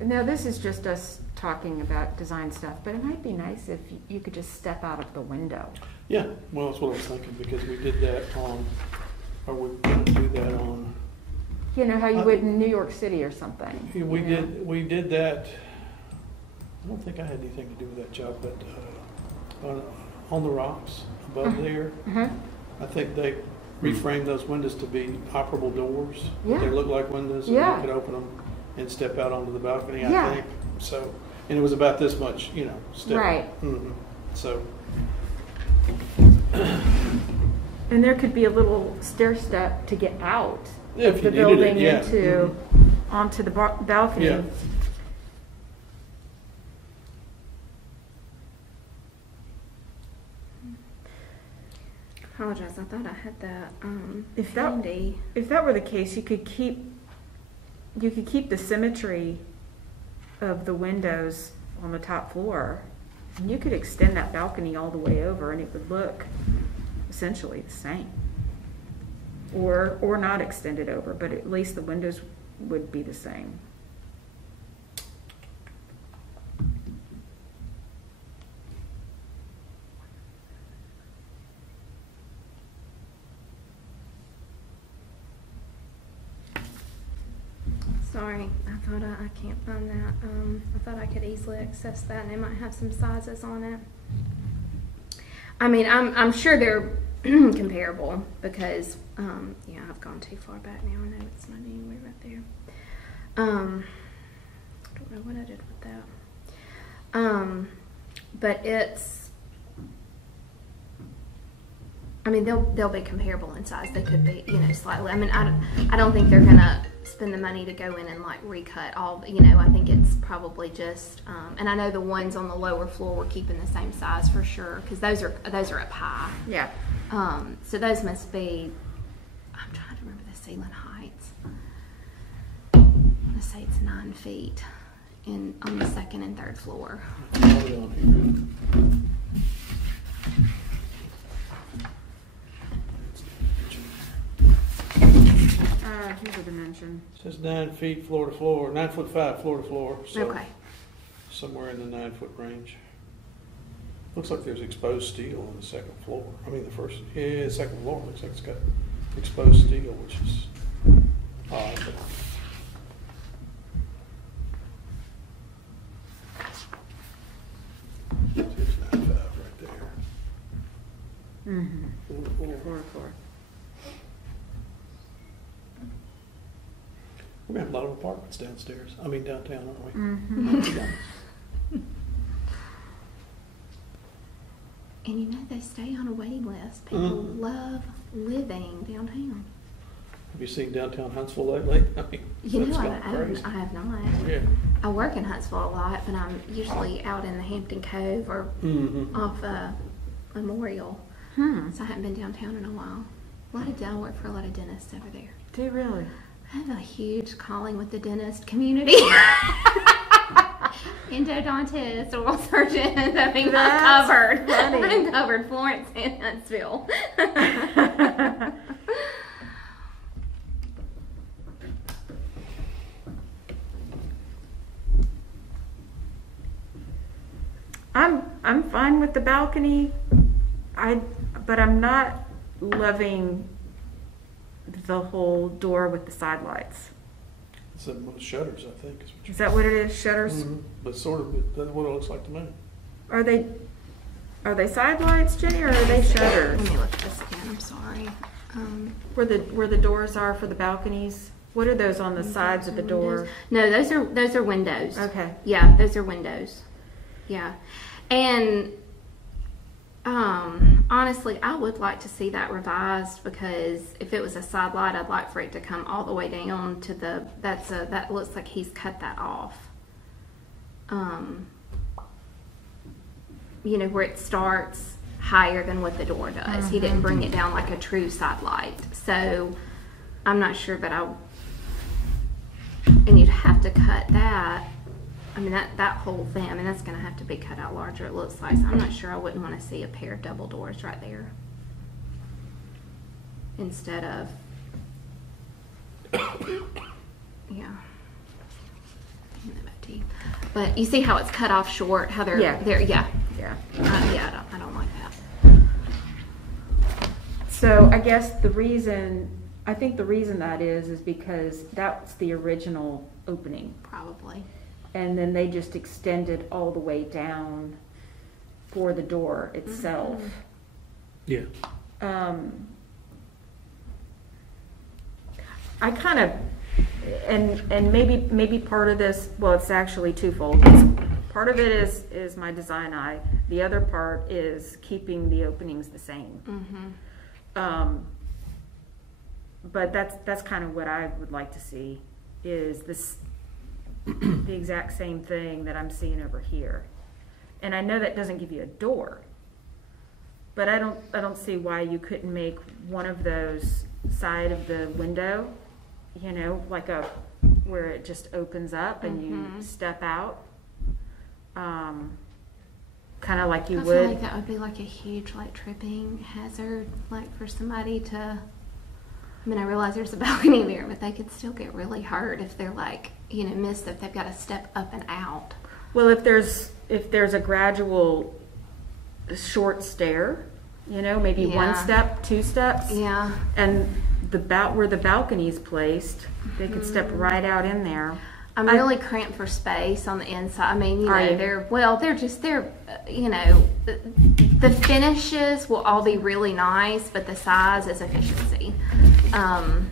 no, this is just us talking about design stuff, but it might be nice if you could just step out of the window. Yeah, well, that's what I was thinking, because we did that on, or we're going to do that on, You know how you would in New York City or something. we you know? did that, I don't think I had anything to do with that job, but on the rocks above there, Uh-huh. I think they reframed those windows to be operable doors. Yeah. They look like windows, and Yeah. you could open them and step out onto the balcony, Yeah. I think. So, and it was about this much, step. Right. Mhm. So, And there could be a little stair step to get out if of you the needed building it, yeah. into, Mhm. onto the balcony. Yeah. Apologize. I thought I had that If that- handy. If that were the case, you could keep the symmetry of the windows on the top floor. And you could extend that balcony all the way over and it would look essentially the same. Or not extend it over, but at least the windows would be the same. Sorry, I thought I can't find that. I thought I could easily access that, and it might have some sizes on it. I mean, I'm sure they're comparable because, yeah, I've gone too far back now. I know it's not anywhere right there. I don't know what I did with that. But it's, I mean, they'll be comparable in size. They could be, slightly. I mean, I don't think they're gonna spend the money to go in and like recut all. I think it's probably just. And I know the ones on the lower floor were keeping the same size for sure because those are up high. Yeah. So those must be. I'm trying to remember the ceiling heights. Let's say it's 9 feet on the second and third floor. Probably on here. Here's a dimension. It says 9 feet floor to floor, 9'5" floor to floor. So Okay. somewhere in the 9-foot range. Looks like there's exposed steel on the second floor. I mean, the second floor looks like it's got exposed steel, which is odd. But there's 9'5" right there. Mm-hmm. Floor to floor. We're gonna have a lot of apartments downstairs. I mean downtown, aren't we? Mm-hmm. And they stay on a waiting list. People love living downtown. Have you seen downtown Huntsville lately? I mean, that's gone crazy. I have not. Yeah. I work in Huntsville a lot, but I'm usually out in the Hampton Cove or off Memorial. So I haven't been downtown in a while. I work for a lot of dentists over there. Do you really? I have a huge calling with the dentist community. Endodontist, oral surgeons. I mean, That's I'm covered. funny. I'm covered. Florence and Huntsville. I'm fine with the balcony. But I'm not loving the whole door with the side lights. It's with shutters, I think. Is that what it is? Shutters? But sort of, that's what it looks like to me. Are they side lights, Jenny, or are they shutters? Let me look at this again. I'm sorry. Where the doors are for the balconies? What are those on the sides of the door? No, those are windows. Okay. Yeah, those are windows. Yeah, and Honestly, I would like to see that revised, because if it was a side light, I'd like for it to come all the way down to that looks like he's cut that off. You know, where it starts higher than what the door does. He didn't bring it down like a true side light. So I'm not sure, but and you'd have to cut that. I mean, that whole thing, I mean, that's going to have to be cut out larger, it looks like. So I'm not sure I wouldn't want to see a pair of double doors right there instead of, yeah. But you see how it's cut off short, how they're, Yeah. yeah. Yeah. I don't like that. So I guess I think the reason that is because that's the original opening. Probably. And then they just extended all the way down for the door itself. Yeah. I kind of, and maybe part of this, well, it's actually twofold. Part of it is my design eye. The other part is keeping the openings the same. But that's kind of what I would like to see, is this the exact same thing that I'm seeing over here. And I know that doesn't give you a door, but I don't see why you couldn't make one of those side of the window, you know, like where it just opens up and you step out, kind of like you would. I feel like that would be like a huge like tripping hazard, like for somebody to. I mean, I realize there's a balcony there, but they could still get really hurt if they're like, you know, missed if they've got to step up and out. Well, if there's a gradual short stair, you know, maybe one step, 2 steps. Yeah. And where the balcony is placed, they could step right out in there. I'm really cramped for space on the inside. I mean, you Are know, you? they're, you know, the finishes will all be really nice, but the size is efficiency. I'm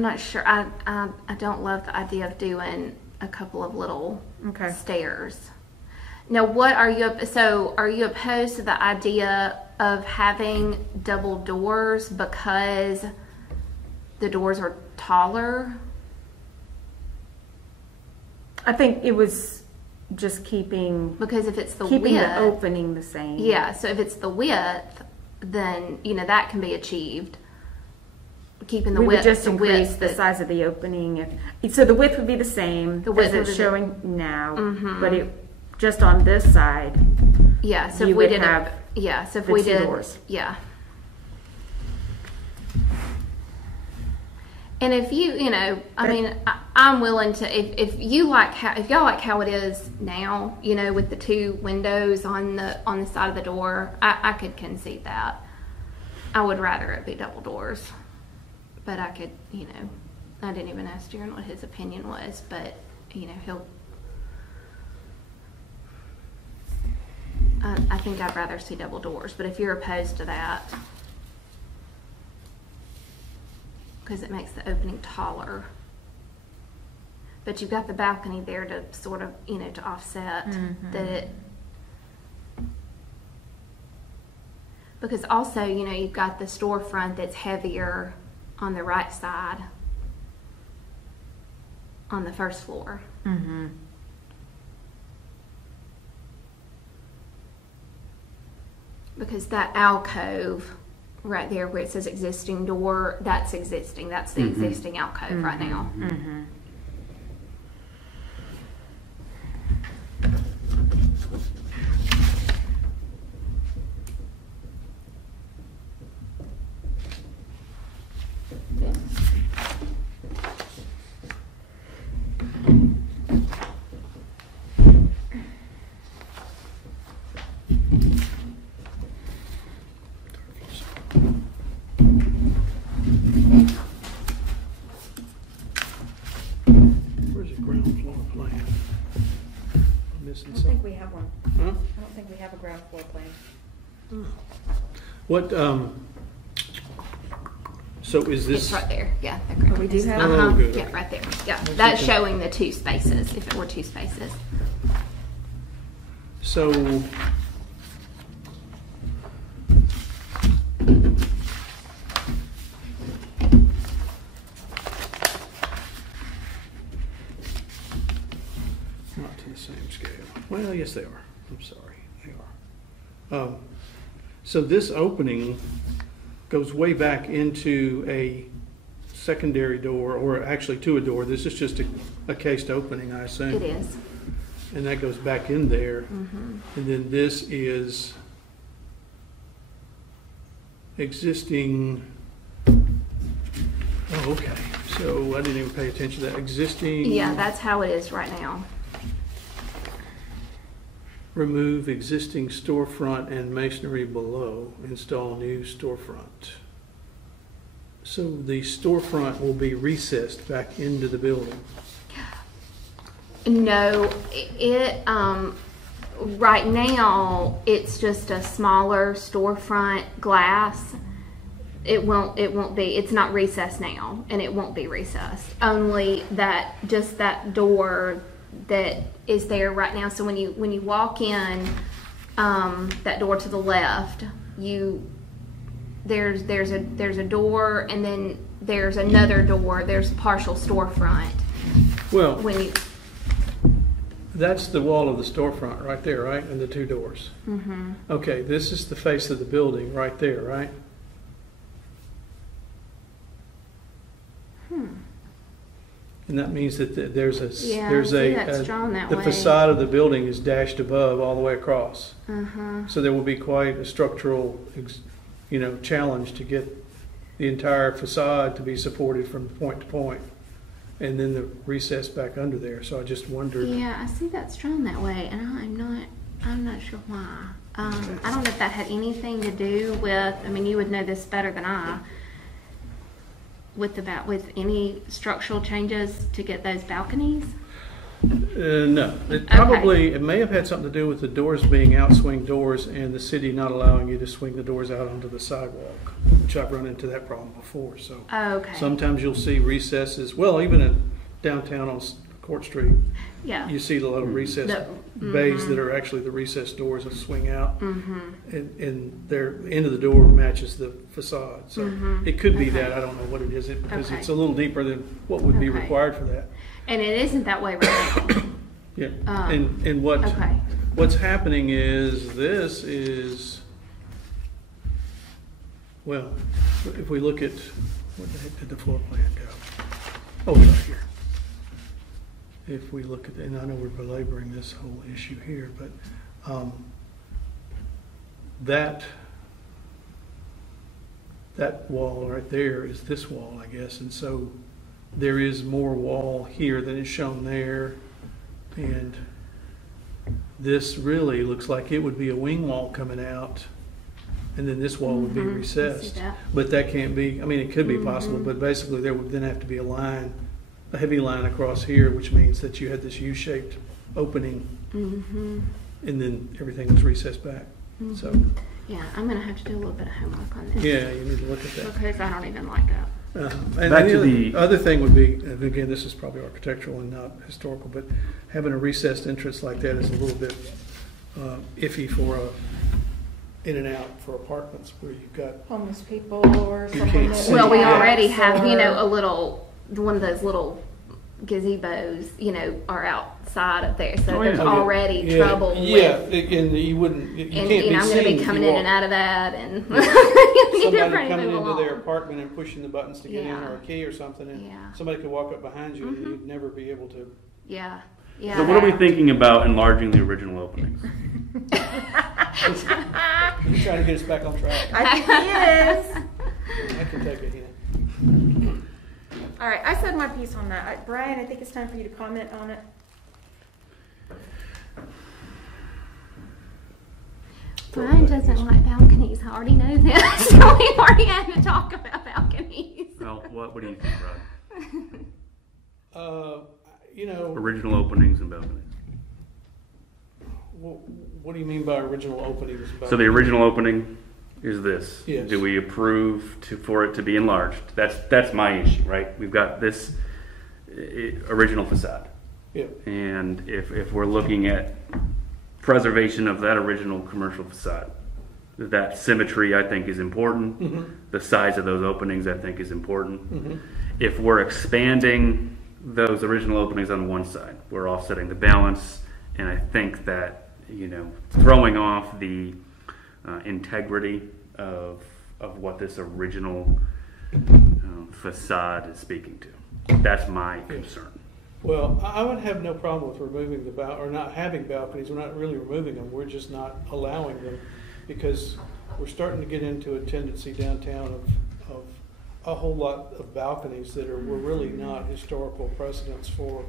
not sure. I don't love the idea of doing a couple of little stairs. Now, are you opposed to the idea of having double doors because the doors are taller? I think it was just keeping Because if it's the the width, opening the same. yeah. So if it's the width, then you know that can be achieved. Keeping the We width, would just the increase width the that- size of the opening. So the width would be the same The width as it's would be- showing now, but just on this side. Yeah. So you if we would did have so if the we 2 did, doors. yeah. And if you know, I mean, I'm willing to. If y'all like how it is now, you know, with the 2 windows on the side of the door, I could concede that. I would rather it be double doors, but I could, you know, I didn't even ask Darren what his opinion was, but you know, I think I'd rather see double doors. But if you're opposed to that. Because it makes the opening taller. But you've got the balcony there to sort of, you know, to offset that. Because also, you know, you've got the storefront that's heavier on the right side on the first floor. Because that alcove right there where it says existing door, that's existing. That's the existing alcove right now. Where's the ground floor plan? I'm missing I don't something. think we have one. Huh? I don't think we have a ground floor plan. What, so is It's this, right there. Yeah, the ground. we do have- Oh, good. Yeah, right there. Yeah, that's showing the 2 spaces. If it were 2 spaces. so same scale. Well, yes, they are. I'm sorry, they are. So this opening goes way back into a secondary door, or actually to a door. This is just a cased opening, I assume. It is. And that goes back in there. Mm-hmm. And then this is existing. Oh, okay. So I didn't even pay attention to that. Existing. Yeah, that's how it is right now. Remove existing storefront and masonry below. Install new storefront. So the storefront will be recessed back into the building. No, right now it's just a smaller storefront glass. It won't be, it's not recessed now, and it won't be recessed. Only that, just that door that is there right now. So when you walk in, that door to the left, there's a door, and then there's another door. There's partial storefront. Well, When you, that's the wall of the storefront right there, right? And the two doors. mm-hmm. Okay, this is the face of the building right there, right? And that means that there's a Yeah, I see that's drawn that the way. facade of the building is dashed above all the way across. Uh-huh. So there will be quite a structural, challenge to get the entire facade to be supported from point to point, and then the recess back under there. So I just wondered. Yeah, I see that's drawn that way, and I'm not sure why. I don't know if that had anything to do with, I mean, you would know this better than I, with any structural changes to get those balconies. No, it may have had something to do with the doors being outswing doors and the city not allowing you to swing the doors out onto the sidewalk, which I've run into that problem before. So Okay. sometimes you'll see recesses. Well, even in downtown on Court Street, Yeah. you see the little recess bays that are actually the recess doors that swing out, and their end of the door matches the facade. So it could be that. I don't know what it is because Okay. it's a little deeper than what would be Okay. required for that. And it isn't that way right now. Yeah, and what Okay. what's happening is this is, well, if we look at, where the heck did the floor plan go? Oh, it's right here. If we look at, and I know we're belaboring this whole issue here, but that wall right there is this wall, I guess, and so there is more wall here than is shown there, and this really looks like it would be a wing wall coming out, and then this wall would be recessed. that. But that can't be, I mean, it could be possible, but basically there would then have to be a heavy line across here, which means that you had this U-shaped opening, and then everything was recessed back. So, Yeah, I'm gonna have to do a little bit of homework on this. yeah, you need to look at that. Because I don't even like that. And Back to the the- other thing would be, and again, this is probably architectural and not historical, but having a recessed entrance like that is a little bit iffy for in and out for apartments where you've got. Homeless people or You someone can't that see. Well, we Yeah. already have, or- one of those little gazebos, are outside up there. So Oh, yeah. there's Oh, yeah. already Yeah, trouble yeah, with, and you wouldn't, you and, can't be I'm seen gonna be if coming you in walk. and out of that, and Somebody coming into their apartment and pushing the buttons to get in, Yeah. or a key or something, and Yeah. somebody could walk up behind you and you'd never be able to. Yeah. So what are we thinking about enlarging the original openings? He's trying to get us back on track. I think he is. I can take a hint. All right, I said my piece on that. Brian, I think it's time for you to comment on it. Brian doesn't like balconies. I already know this. So we've already had to talk about balconies. Well, what do you think, Rod? Original openings and balconies. What do you mean by original openings? So the original opening is this. Yes. Do we approve for it to be enlarged? That's my issue, right? We've got this original facade. Yeah. And if we're looking at preservation of that original commercial facade, that symmetry I think is important. The size of those openings I think is important. If we're expanding those original openings on one side, we're offsetting the balance And I think that, throwing off the integrity of what this original facade is speaking to. That's my concern. Well, I would have no problem with removing or not having balconies. We're not really removing them. We're just not allowing them because we're starting to get into a tendency downtown of a whole lot of balconies that were really not historical precedents for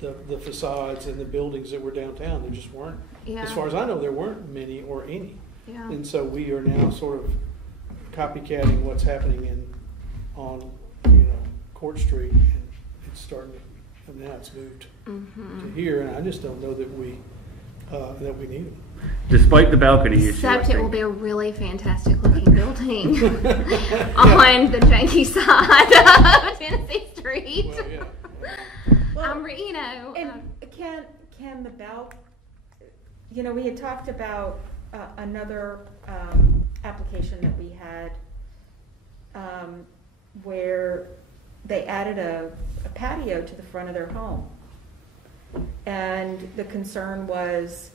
the facades and the buildings that were downtown. There just weren't. Yeah. As far as I know, there weren't many or any. Yeah. And so we are now sort of copycatting what's happening on Court Street, and it's starting to. And now it's moved to here, and I just don't know that we need them. Despite the balcony issue, Except it will be a really fantastic looking building on the janky side of Tennessee Street. Well, yeah. And can the we had talked about another application that we had where they added a patio to the front of their home. And the concern was,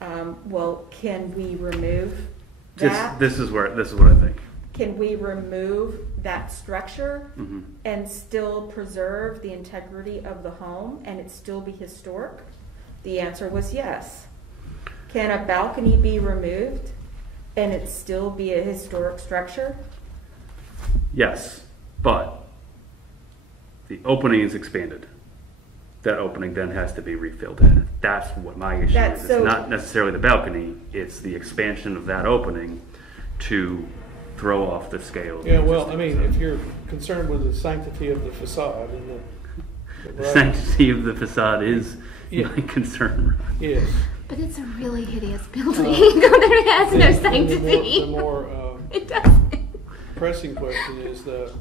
can we remove that? This is what I think. Can we remove that structure Mm-hmm. and still preserve the integrity of the home and it still be historic? The answer was yes. Can a balcony be removed and it still be a historic structure? Yes, but the opening is expanded. That opening then has to be refilled in. That's what my issue is. It's not necessarily the balcony, it's the expansion of that opening to throw off the scale. Yeah, well, I mean, if you're concerned with the sanctity of the facade and the sanctity of the facade is my concern. Yes. But it's a really hideous building. It has no sanctity. The more it doesn't. Pressing question is the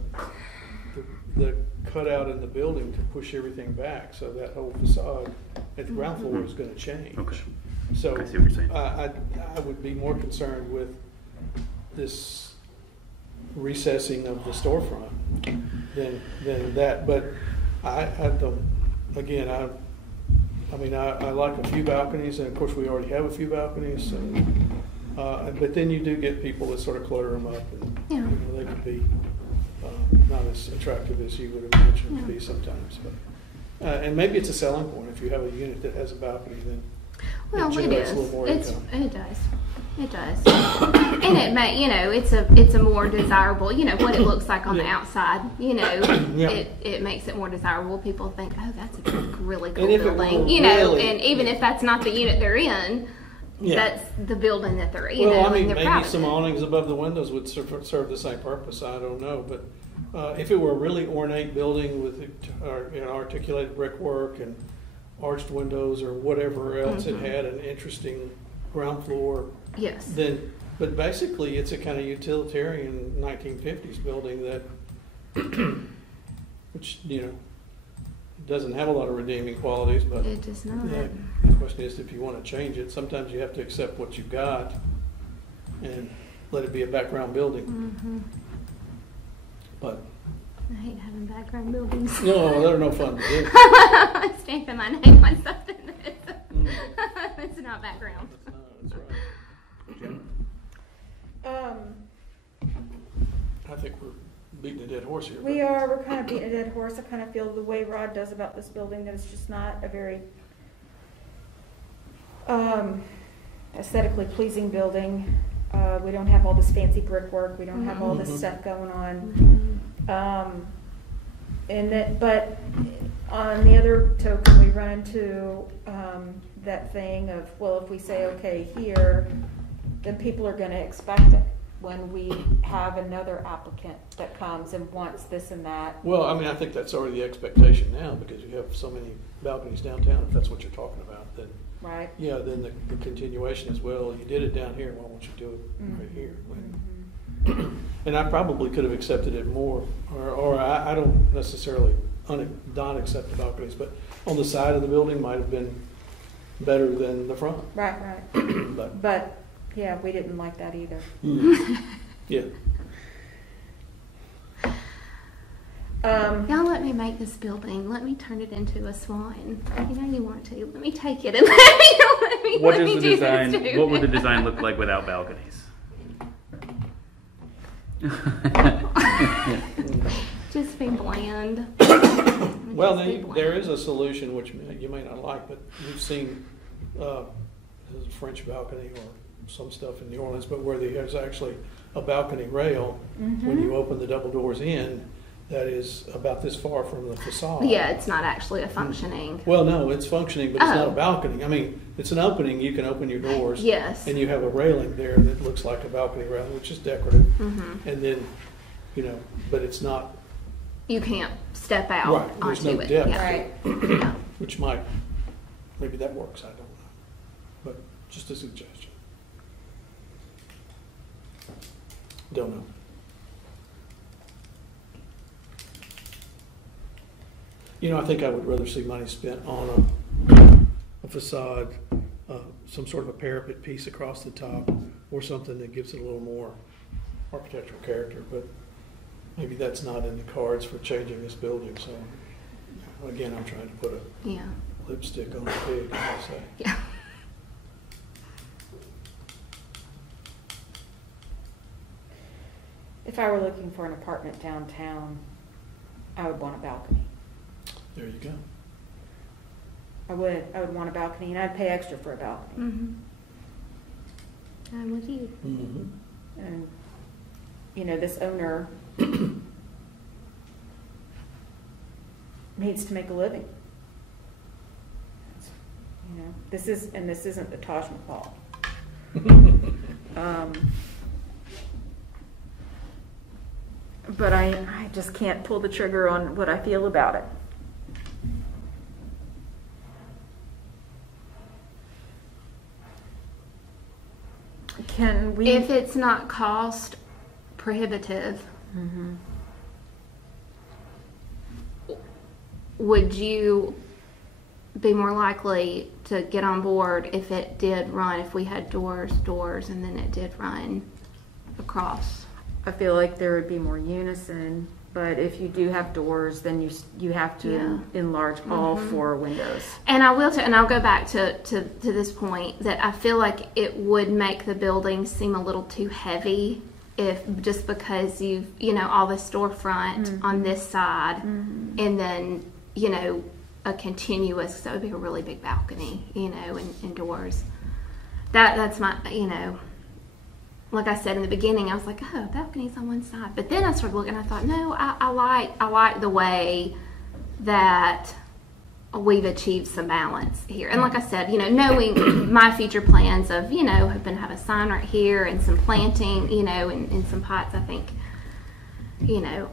cutout in the building to push everything back, so that whole facade at the ground floor is going to change. Okay. So I see what you're saying. I would be more concerned with this recessing of the storefront than that. But I don't. Again, I mean, I like a few balconies, and of course we already have a few balconies. So, but then you do get people that sort of clutter them up, and they could be not as attractive as you would imagine to be sometimes. But and maybe it's a selling point if you have a unit that has a balcony, then it generates a little more income. It does. It does. And it may, it's a more desirable, what it looks like on the outside, it makes it more desirable. People think, oh, that's a really cool building, and even if that's not the unit they're in, that's the building that they're in. Well, I mean, maybe some awnings above the windows would serve the same purpose. I don't know, but if it were a really ornate building with articulated brickwork and arched windows or whatever else, it had an interesting ground floor. Yes. But basically, it's a kind of utilitarian 1950s building that, which doesn't have a lot of redeeming qualities. But it does not. The question is, if you want to change it, sometimes you have to accept what you've got and let it be a background building. Mm-hmm. But I hate having background buildings. No, they're no fun to do. I'm stamping my name on something it's not background. That's right. I think we're beating a dead horse here. We're kind of beating a dead horse. I kind of feel the way Rod does about this building, that it's just not a very aesthetically pleasing building. We don't have all this fancy brickwork. We don't have all this stuff going on. But on the other token, we run into that thing of, well, if we say, okay, here, then people are going to expect it when we have another applicant that comes and wants this and that. Well, I mean, I think that's already the expectation now because you have so many balconies downtown. If that's what you're talking about, then right. Yeah, then the continuation is, well, you did it down here. Why won't you do it right here? And I probably could have accepted it more, or I don't necessarily not accept the balconies, but on the side of the building might have been better than the front. Right. But yeah, we didn't like that either. Yeah. Y'all let me make this building. Let me turn it into a swan. You know you want to. Let me take it and let me What let is me the do design? this too. What would the design look like without balconies? Just be bland. Well, Just be bland. there is a solution which you may not like, but we've seen there's a French balcony or some stuff in New Orleans, but where there's actually a balcony rail when you open the double doors in that is about this far from the facade. Yeah, it's not actually a functioning. Well, no, it's functioning, but it's not a Oh. balcony. I mean, it's an opening. You can open your doors. Yes. And you have a railing there that looks like a balcony railing, which is decorative. Mm-hmm. And then, but it's not, You can't step out Right, there's onto no it. depth. Yeah. Right. Yeah. which might, maybe that works, I don't know. But just a suggestion. Don't know. I think I would rather see money spent on a facade, some sort of a parapet piece across the top, or something that gives it a little more architectural character, but maybe that's not in the cards for changing this building, so, again, I'm trying to put a Yeah. lipstick on the pig, as I say. Yeah. If I were looking for an apartment downtown, I would want a balcony. There you go. I would want a balcony, and I'd pay extra for a balcony. Mm-hmm. I'm with you. Mm-hmm. And, this owner needs to make a living. This isn't the Taj Mahal. But I just can't pull the trigger on what I feel about it. Can we? If it's not cost prohibitive, Mhm. would you be more likely to get on board if it did run, if we had doors, and then it did run across? I feel like there would be more unison, but if you do have doors, then you have to Yeah. enlarge all Mhm. 4 windows. And I will, and I'll go back to this point that I feel like it would make the building seem a little too heavy if just because you've all the storefront on this side, and then a continuous, so it would be a really big balcony, and doors. That's my like I said in the beginning, I was like, oh, balcony's on one side. But then I started looking, I thought, no, I like the way that we've achieved some balance here. And like I said, knowing my future plans of, hoping to have a sign right here and some planting, and some pots, I think,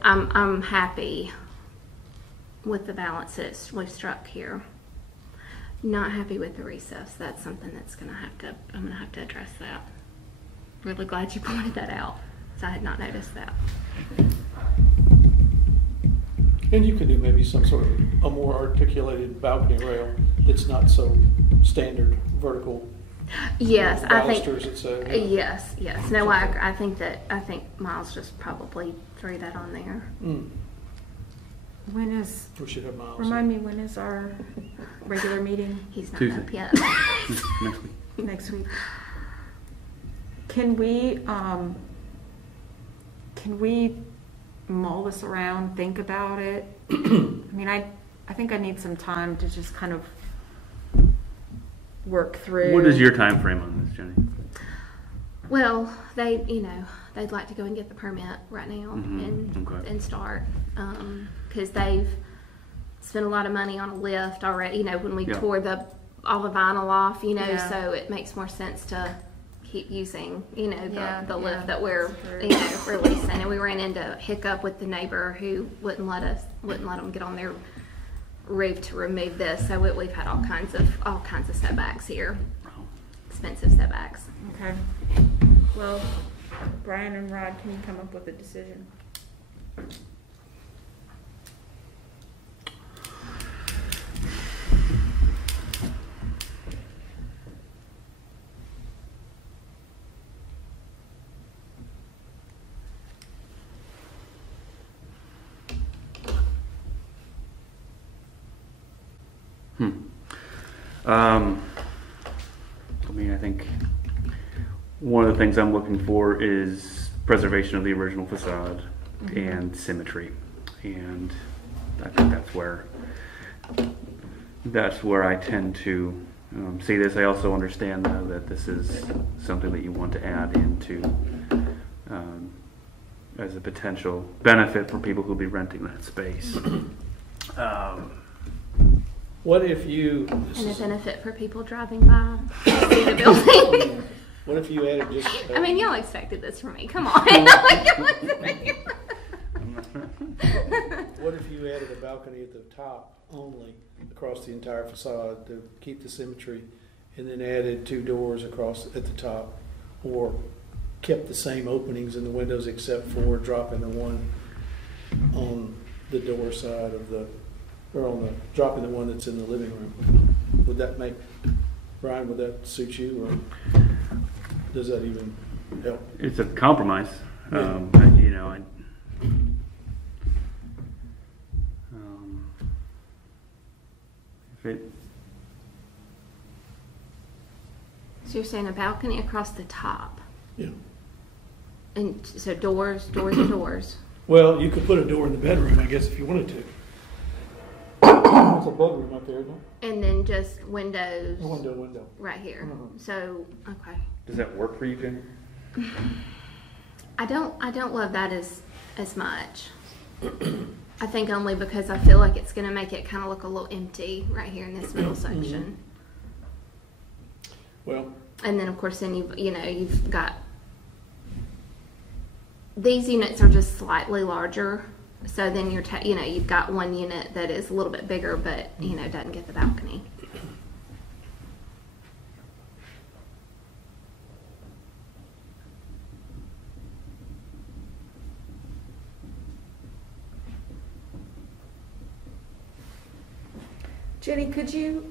I'm happy with the balance that we've struck here. Not happy with the recess. That's something that's I'm gonna have to address that. Really glad you pointed that out, because I had not noticed that. And you could do maybe some sort of a more articulated balcony rail that's not so standard vertical. Yes, I think. Balusters, et cetera. Yes. No, I think Miles just probably threw that on there. When is? We should have Miles. Remind me, when is our regular meeting? He's not Tuesday. up yet. Next week. Next week. Can we mull this around, think about it? I mean, I think I need some time to just kind of work through. What is your time frame on this, Jenny? Well, they'd like to go and get the permit right now Okay. and start, because they've spent a lot of money on a lift already. When we Yeah. tore all the vinyl off, Yeah. so it makes more sense to keep using, the Yeah, lift yeah. that we're, releasing. And we ran into a hiccup with the neighbor who wouldn't let them get on their roof to remove this. So we've had all kinds of setbacks here, expensive setbacks. Okay. Well, Brian and Rod, can you come up with a decision? I mean, I think one of the things I'm looking for is preservation of the original facade and symmetry. And I think that's where I tend to see this. I also understand, though, that this is something that you want to add into as a potential benefit for people who'll be renting that space. What if you? And a benefit for people driving by to see the building. What if you added just? I mean, y'all expected this from me. Come on. What if you added a balcony at the top only across the entire facade to keep the symmetry, and then added 2 doors across at the top, or kept the same openings in the windows except for dropping the one on the door side of the, or on the, dropping the one that's in the living room? Would that make, Brian, would that suit you, or does that even help? It's a compromise. Yeah. You know, if it, So you're saying a balcony across the top, Yeah. and so doors and doors. Well, you could put a door in the bedroom, I guess, if you wanted to. There's a bedroom up there, isn't there? And then just windows A window. right here. Mhm. So, okay. does that work for you, Jenny? I don't love that as much. I think only because I feel like it's going to make it kind of look a little empty right here in this middle section. Well, And then of course then you've got these units are just slightly larger. So then you've got one unit that is a little bit bigger, but doesn't get the balcony. Jenny, could you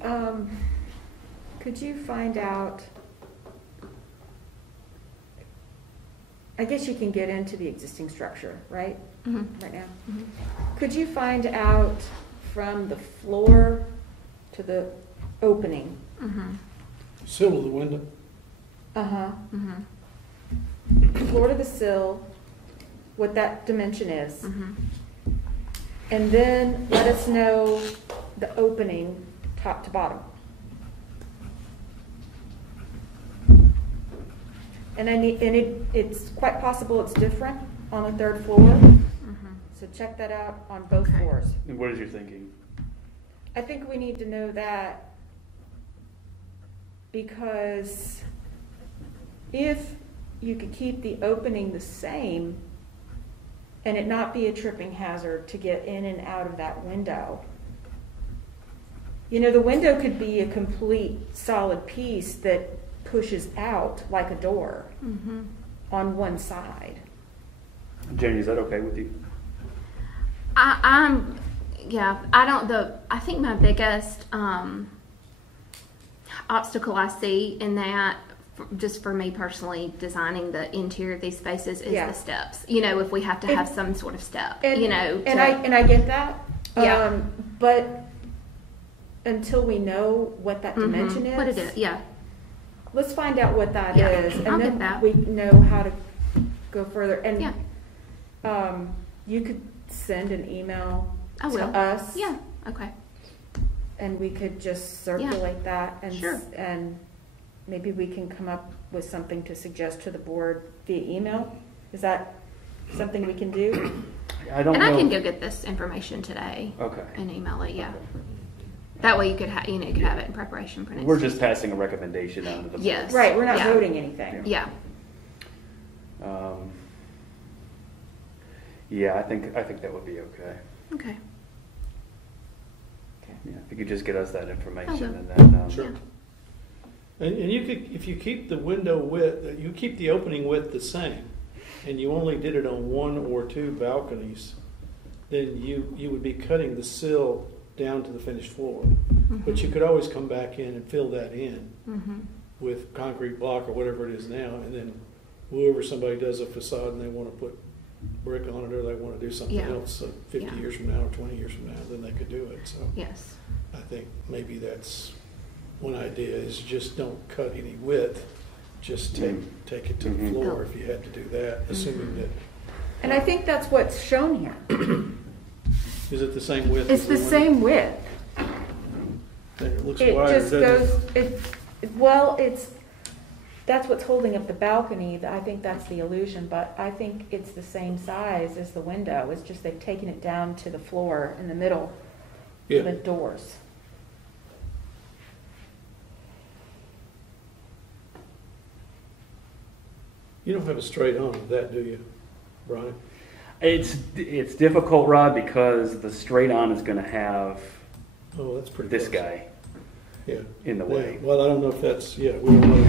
find out, I guess you can get into the existing structure, right? Mm-hmm. Right now? Mm-hmm. Could you find out from the floor to the opening? Mm-hmm. sill of the window. Uh-huh. Mm-hmm. Floor to the sill, what that dimension is. Mm-hmm. And then let us know the opening top to bottom. And it's quite possible it's different on the 3rd floor. Mm-hmm. So check that out on both Okay. floors. And what is your thinking? I think we need to know that because if you could keep the opening the same and it not be a tripping hazard to get in and out of that window. The window could be a complete solid piece that pushes out like a door Mm-hmm. on one side. Jenny, is that okay with you? I think my biggest obstacle I see in that, just for me personally, designing the interior of these spaces is the steps. If we have to have some sort of step, And I get that. Yeah. But until we know what that dimension is, what it is, yeah. let's find out what that Yeah, is, and I'll then get that. we know how to go further. And Yeah. You could send an email I will. to us, Yeah. Okay. and we could just circulate that, and Sure. and maybe we can come up with something to suggest to the board via email. Is that something we can do? I don't And know. I can go get this information today Okay. and email it. Yeah. That way you could have you could have it in preparation for next. We're just passing a recommendation out to the board. Yes. Right, we're not Yeah. voting anything. Yeah. Yeah, I think that would be okay. Okay. Yeah, if you could just get us that information, will. and then Sure. And you could, if you keep the window width, you keep the opening width the same, and you only did it on 1 or 2 balconies, then you would be cutting the sill down to the finished floor. But you could always come back in and fill that in Mm-hmm. with concrete block or whatever it is now, and then whoever somebody does a facade and they want to put brick on it, or they want to do something Yeah. else 50 Yeah. years from now or 20 years from now, then they could do it. So Yes. I think maybe that's one idea, is just don't cut any width, just take it to the floor if you had to do that, assuming that. And I think that's what's shown here. Is it the same width? It's as the one? same width. Then it looks It wider, just doesn't it? goes, that's what's holding up the balcony. I think that's the illusion, but I think it's the same size as the window. It's just they've taken it down to the floor in the middle for the Yeah. doors. You don't have a straight on with that, do you, Brian? It's difficult, Rod, because the straight on is going to have Oh, that's pretty this close. guy Yeah. in the Yeah. way. Well, I don't know if that's, we don't know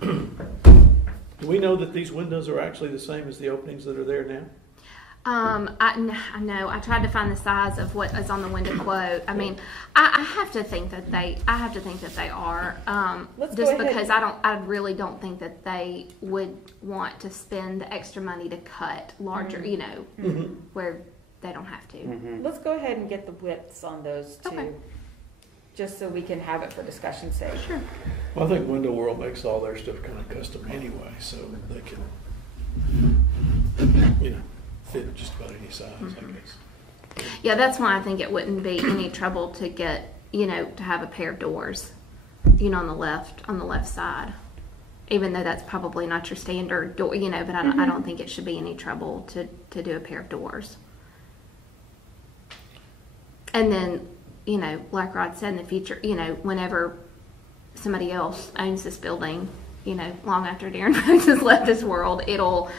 that. Do we know that these windows are actually the same as the openings that are there now? I know. I tried to find the size of what is on the window quote. I mean, I have to think that they are. Let's Just go ahead. because I really don't think that they would want to spend the extra money to cut larger, where they don't have to. Let's go ahead and get the widths on those two, Okay. just so we can have it for discussion's sake. Sure. Well, I think Window World makes all their stuff kind of custom anyway, so they can, fit just about any size, I guess. Yeah, that's why I think it wouldn't be any trouble to get, to have a pair of doors, on the left side. Even though that's probably not your standard door, but I don't think it should be any trouble to do a pair of doors. And then, like Rod said, in the future, whenever somebody else owns this building, long after Darren Rhodes has left this world, it'll,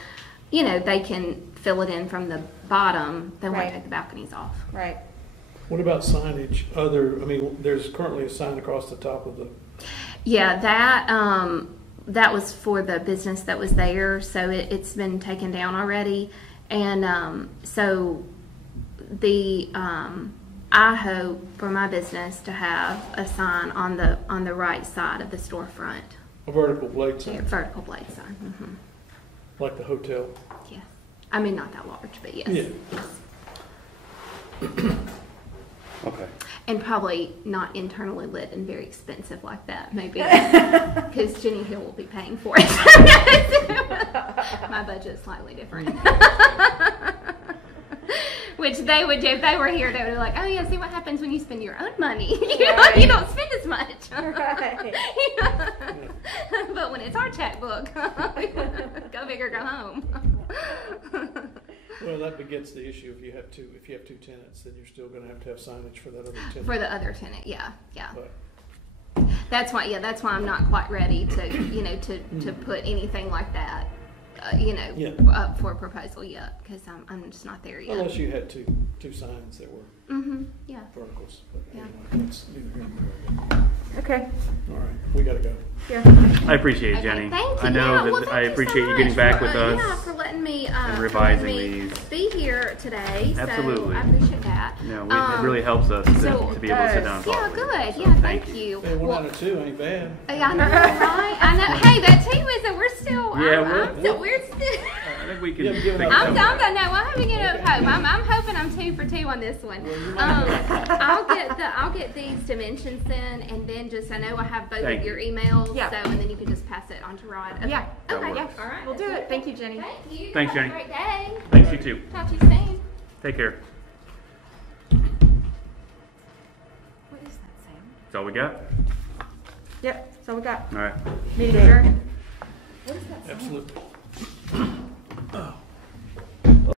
they can fill it in from the bottom. They won't Right. take the balconies off. Right. What about signage? There's currently a sign across the top of the, Yeah, that was for the business that was there, so it's been taken down already. And so I hope for my business to have a sign on the right side of the storefront. a vertical blade sign, Vertical blade sign. like the hotel. Yes. I mean, not that large, but yes. Yeah. Yes. Okay. And probably not internally lit and very expensive like that, maybe. Because Jenny Hill will be paying for it. My budget's slightly different. Which they would do if they were here. They would be like, "Oh yeah, see what happens when you spend your own money. Right. You don't spend as much." Right. But when it's our checkbook, go big or go home. Well, that begets the issue. If you have two tenants, then you're still going to have signage for that other tenant. For the other tenant, yeah. But, That's why I'm not quite ready to, to put anything like that, up for a proposal yet, because I'm just not there yet. unless you had two signs that were Yeah. verticals. But Yeah. anyway, that's neither here nor there. Okay. All right, we got to go. Yeah. I appreciate it, Okay, Jenny. thank you. I know Yeah, that well, thank I you so appreciate you getting much back for, with us. Yeah, for letting me revising letting me these. be here today. Absolutely. So I appreciate that. No, it really helps us to be able to sit down and talk Yeah, with you. good. So Yeah, thank thank you. you. Hey, 1 Well, out of 2 ain't bad. I know, right? I know. Hey, that team is that we're still. Yeah, we're still. I think we can. Yeah, give it up. I'm done now. I haven't given up hope. I'm hoping I'm 2 for 2 on this one. I'll get these dimensions then, and then I know I have both Thank of you. your emails. Yeah. So and then you can just pass it on to Rod. Okay. Yeah. That Okay. works. Yeah. All right. We'll do it. Thank you, Jenny. Thank you. Thanks, Have Jenny. a great day. Thanks, you too. Talk to you soon. Take care. What is that sound? That's all we got? Yep. So we got All right. meeting adjourned. Absolutely.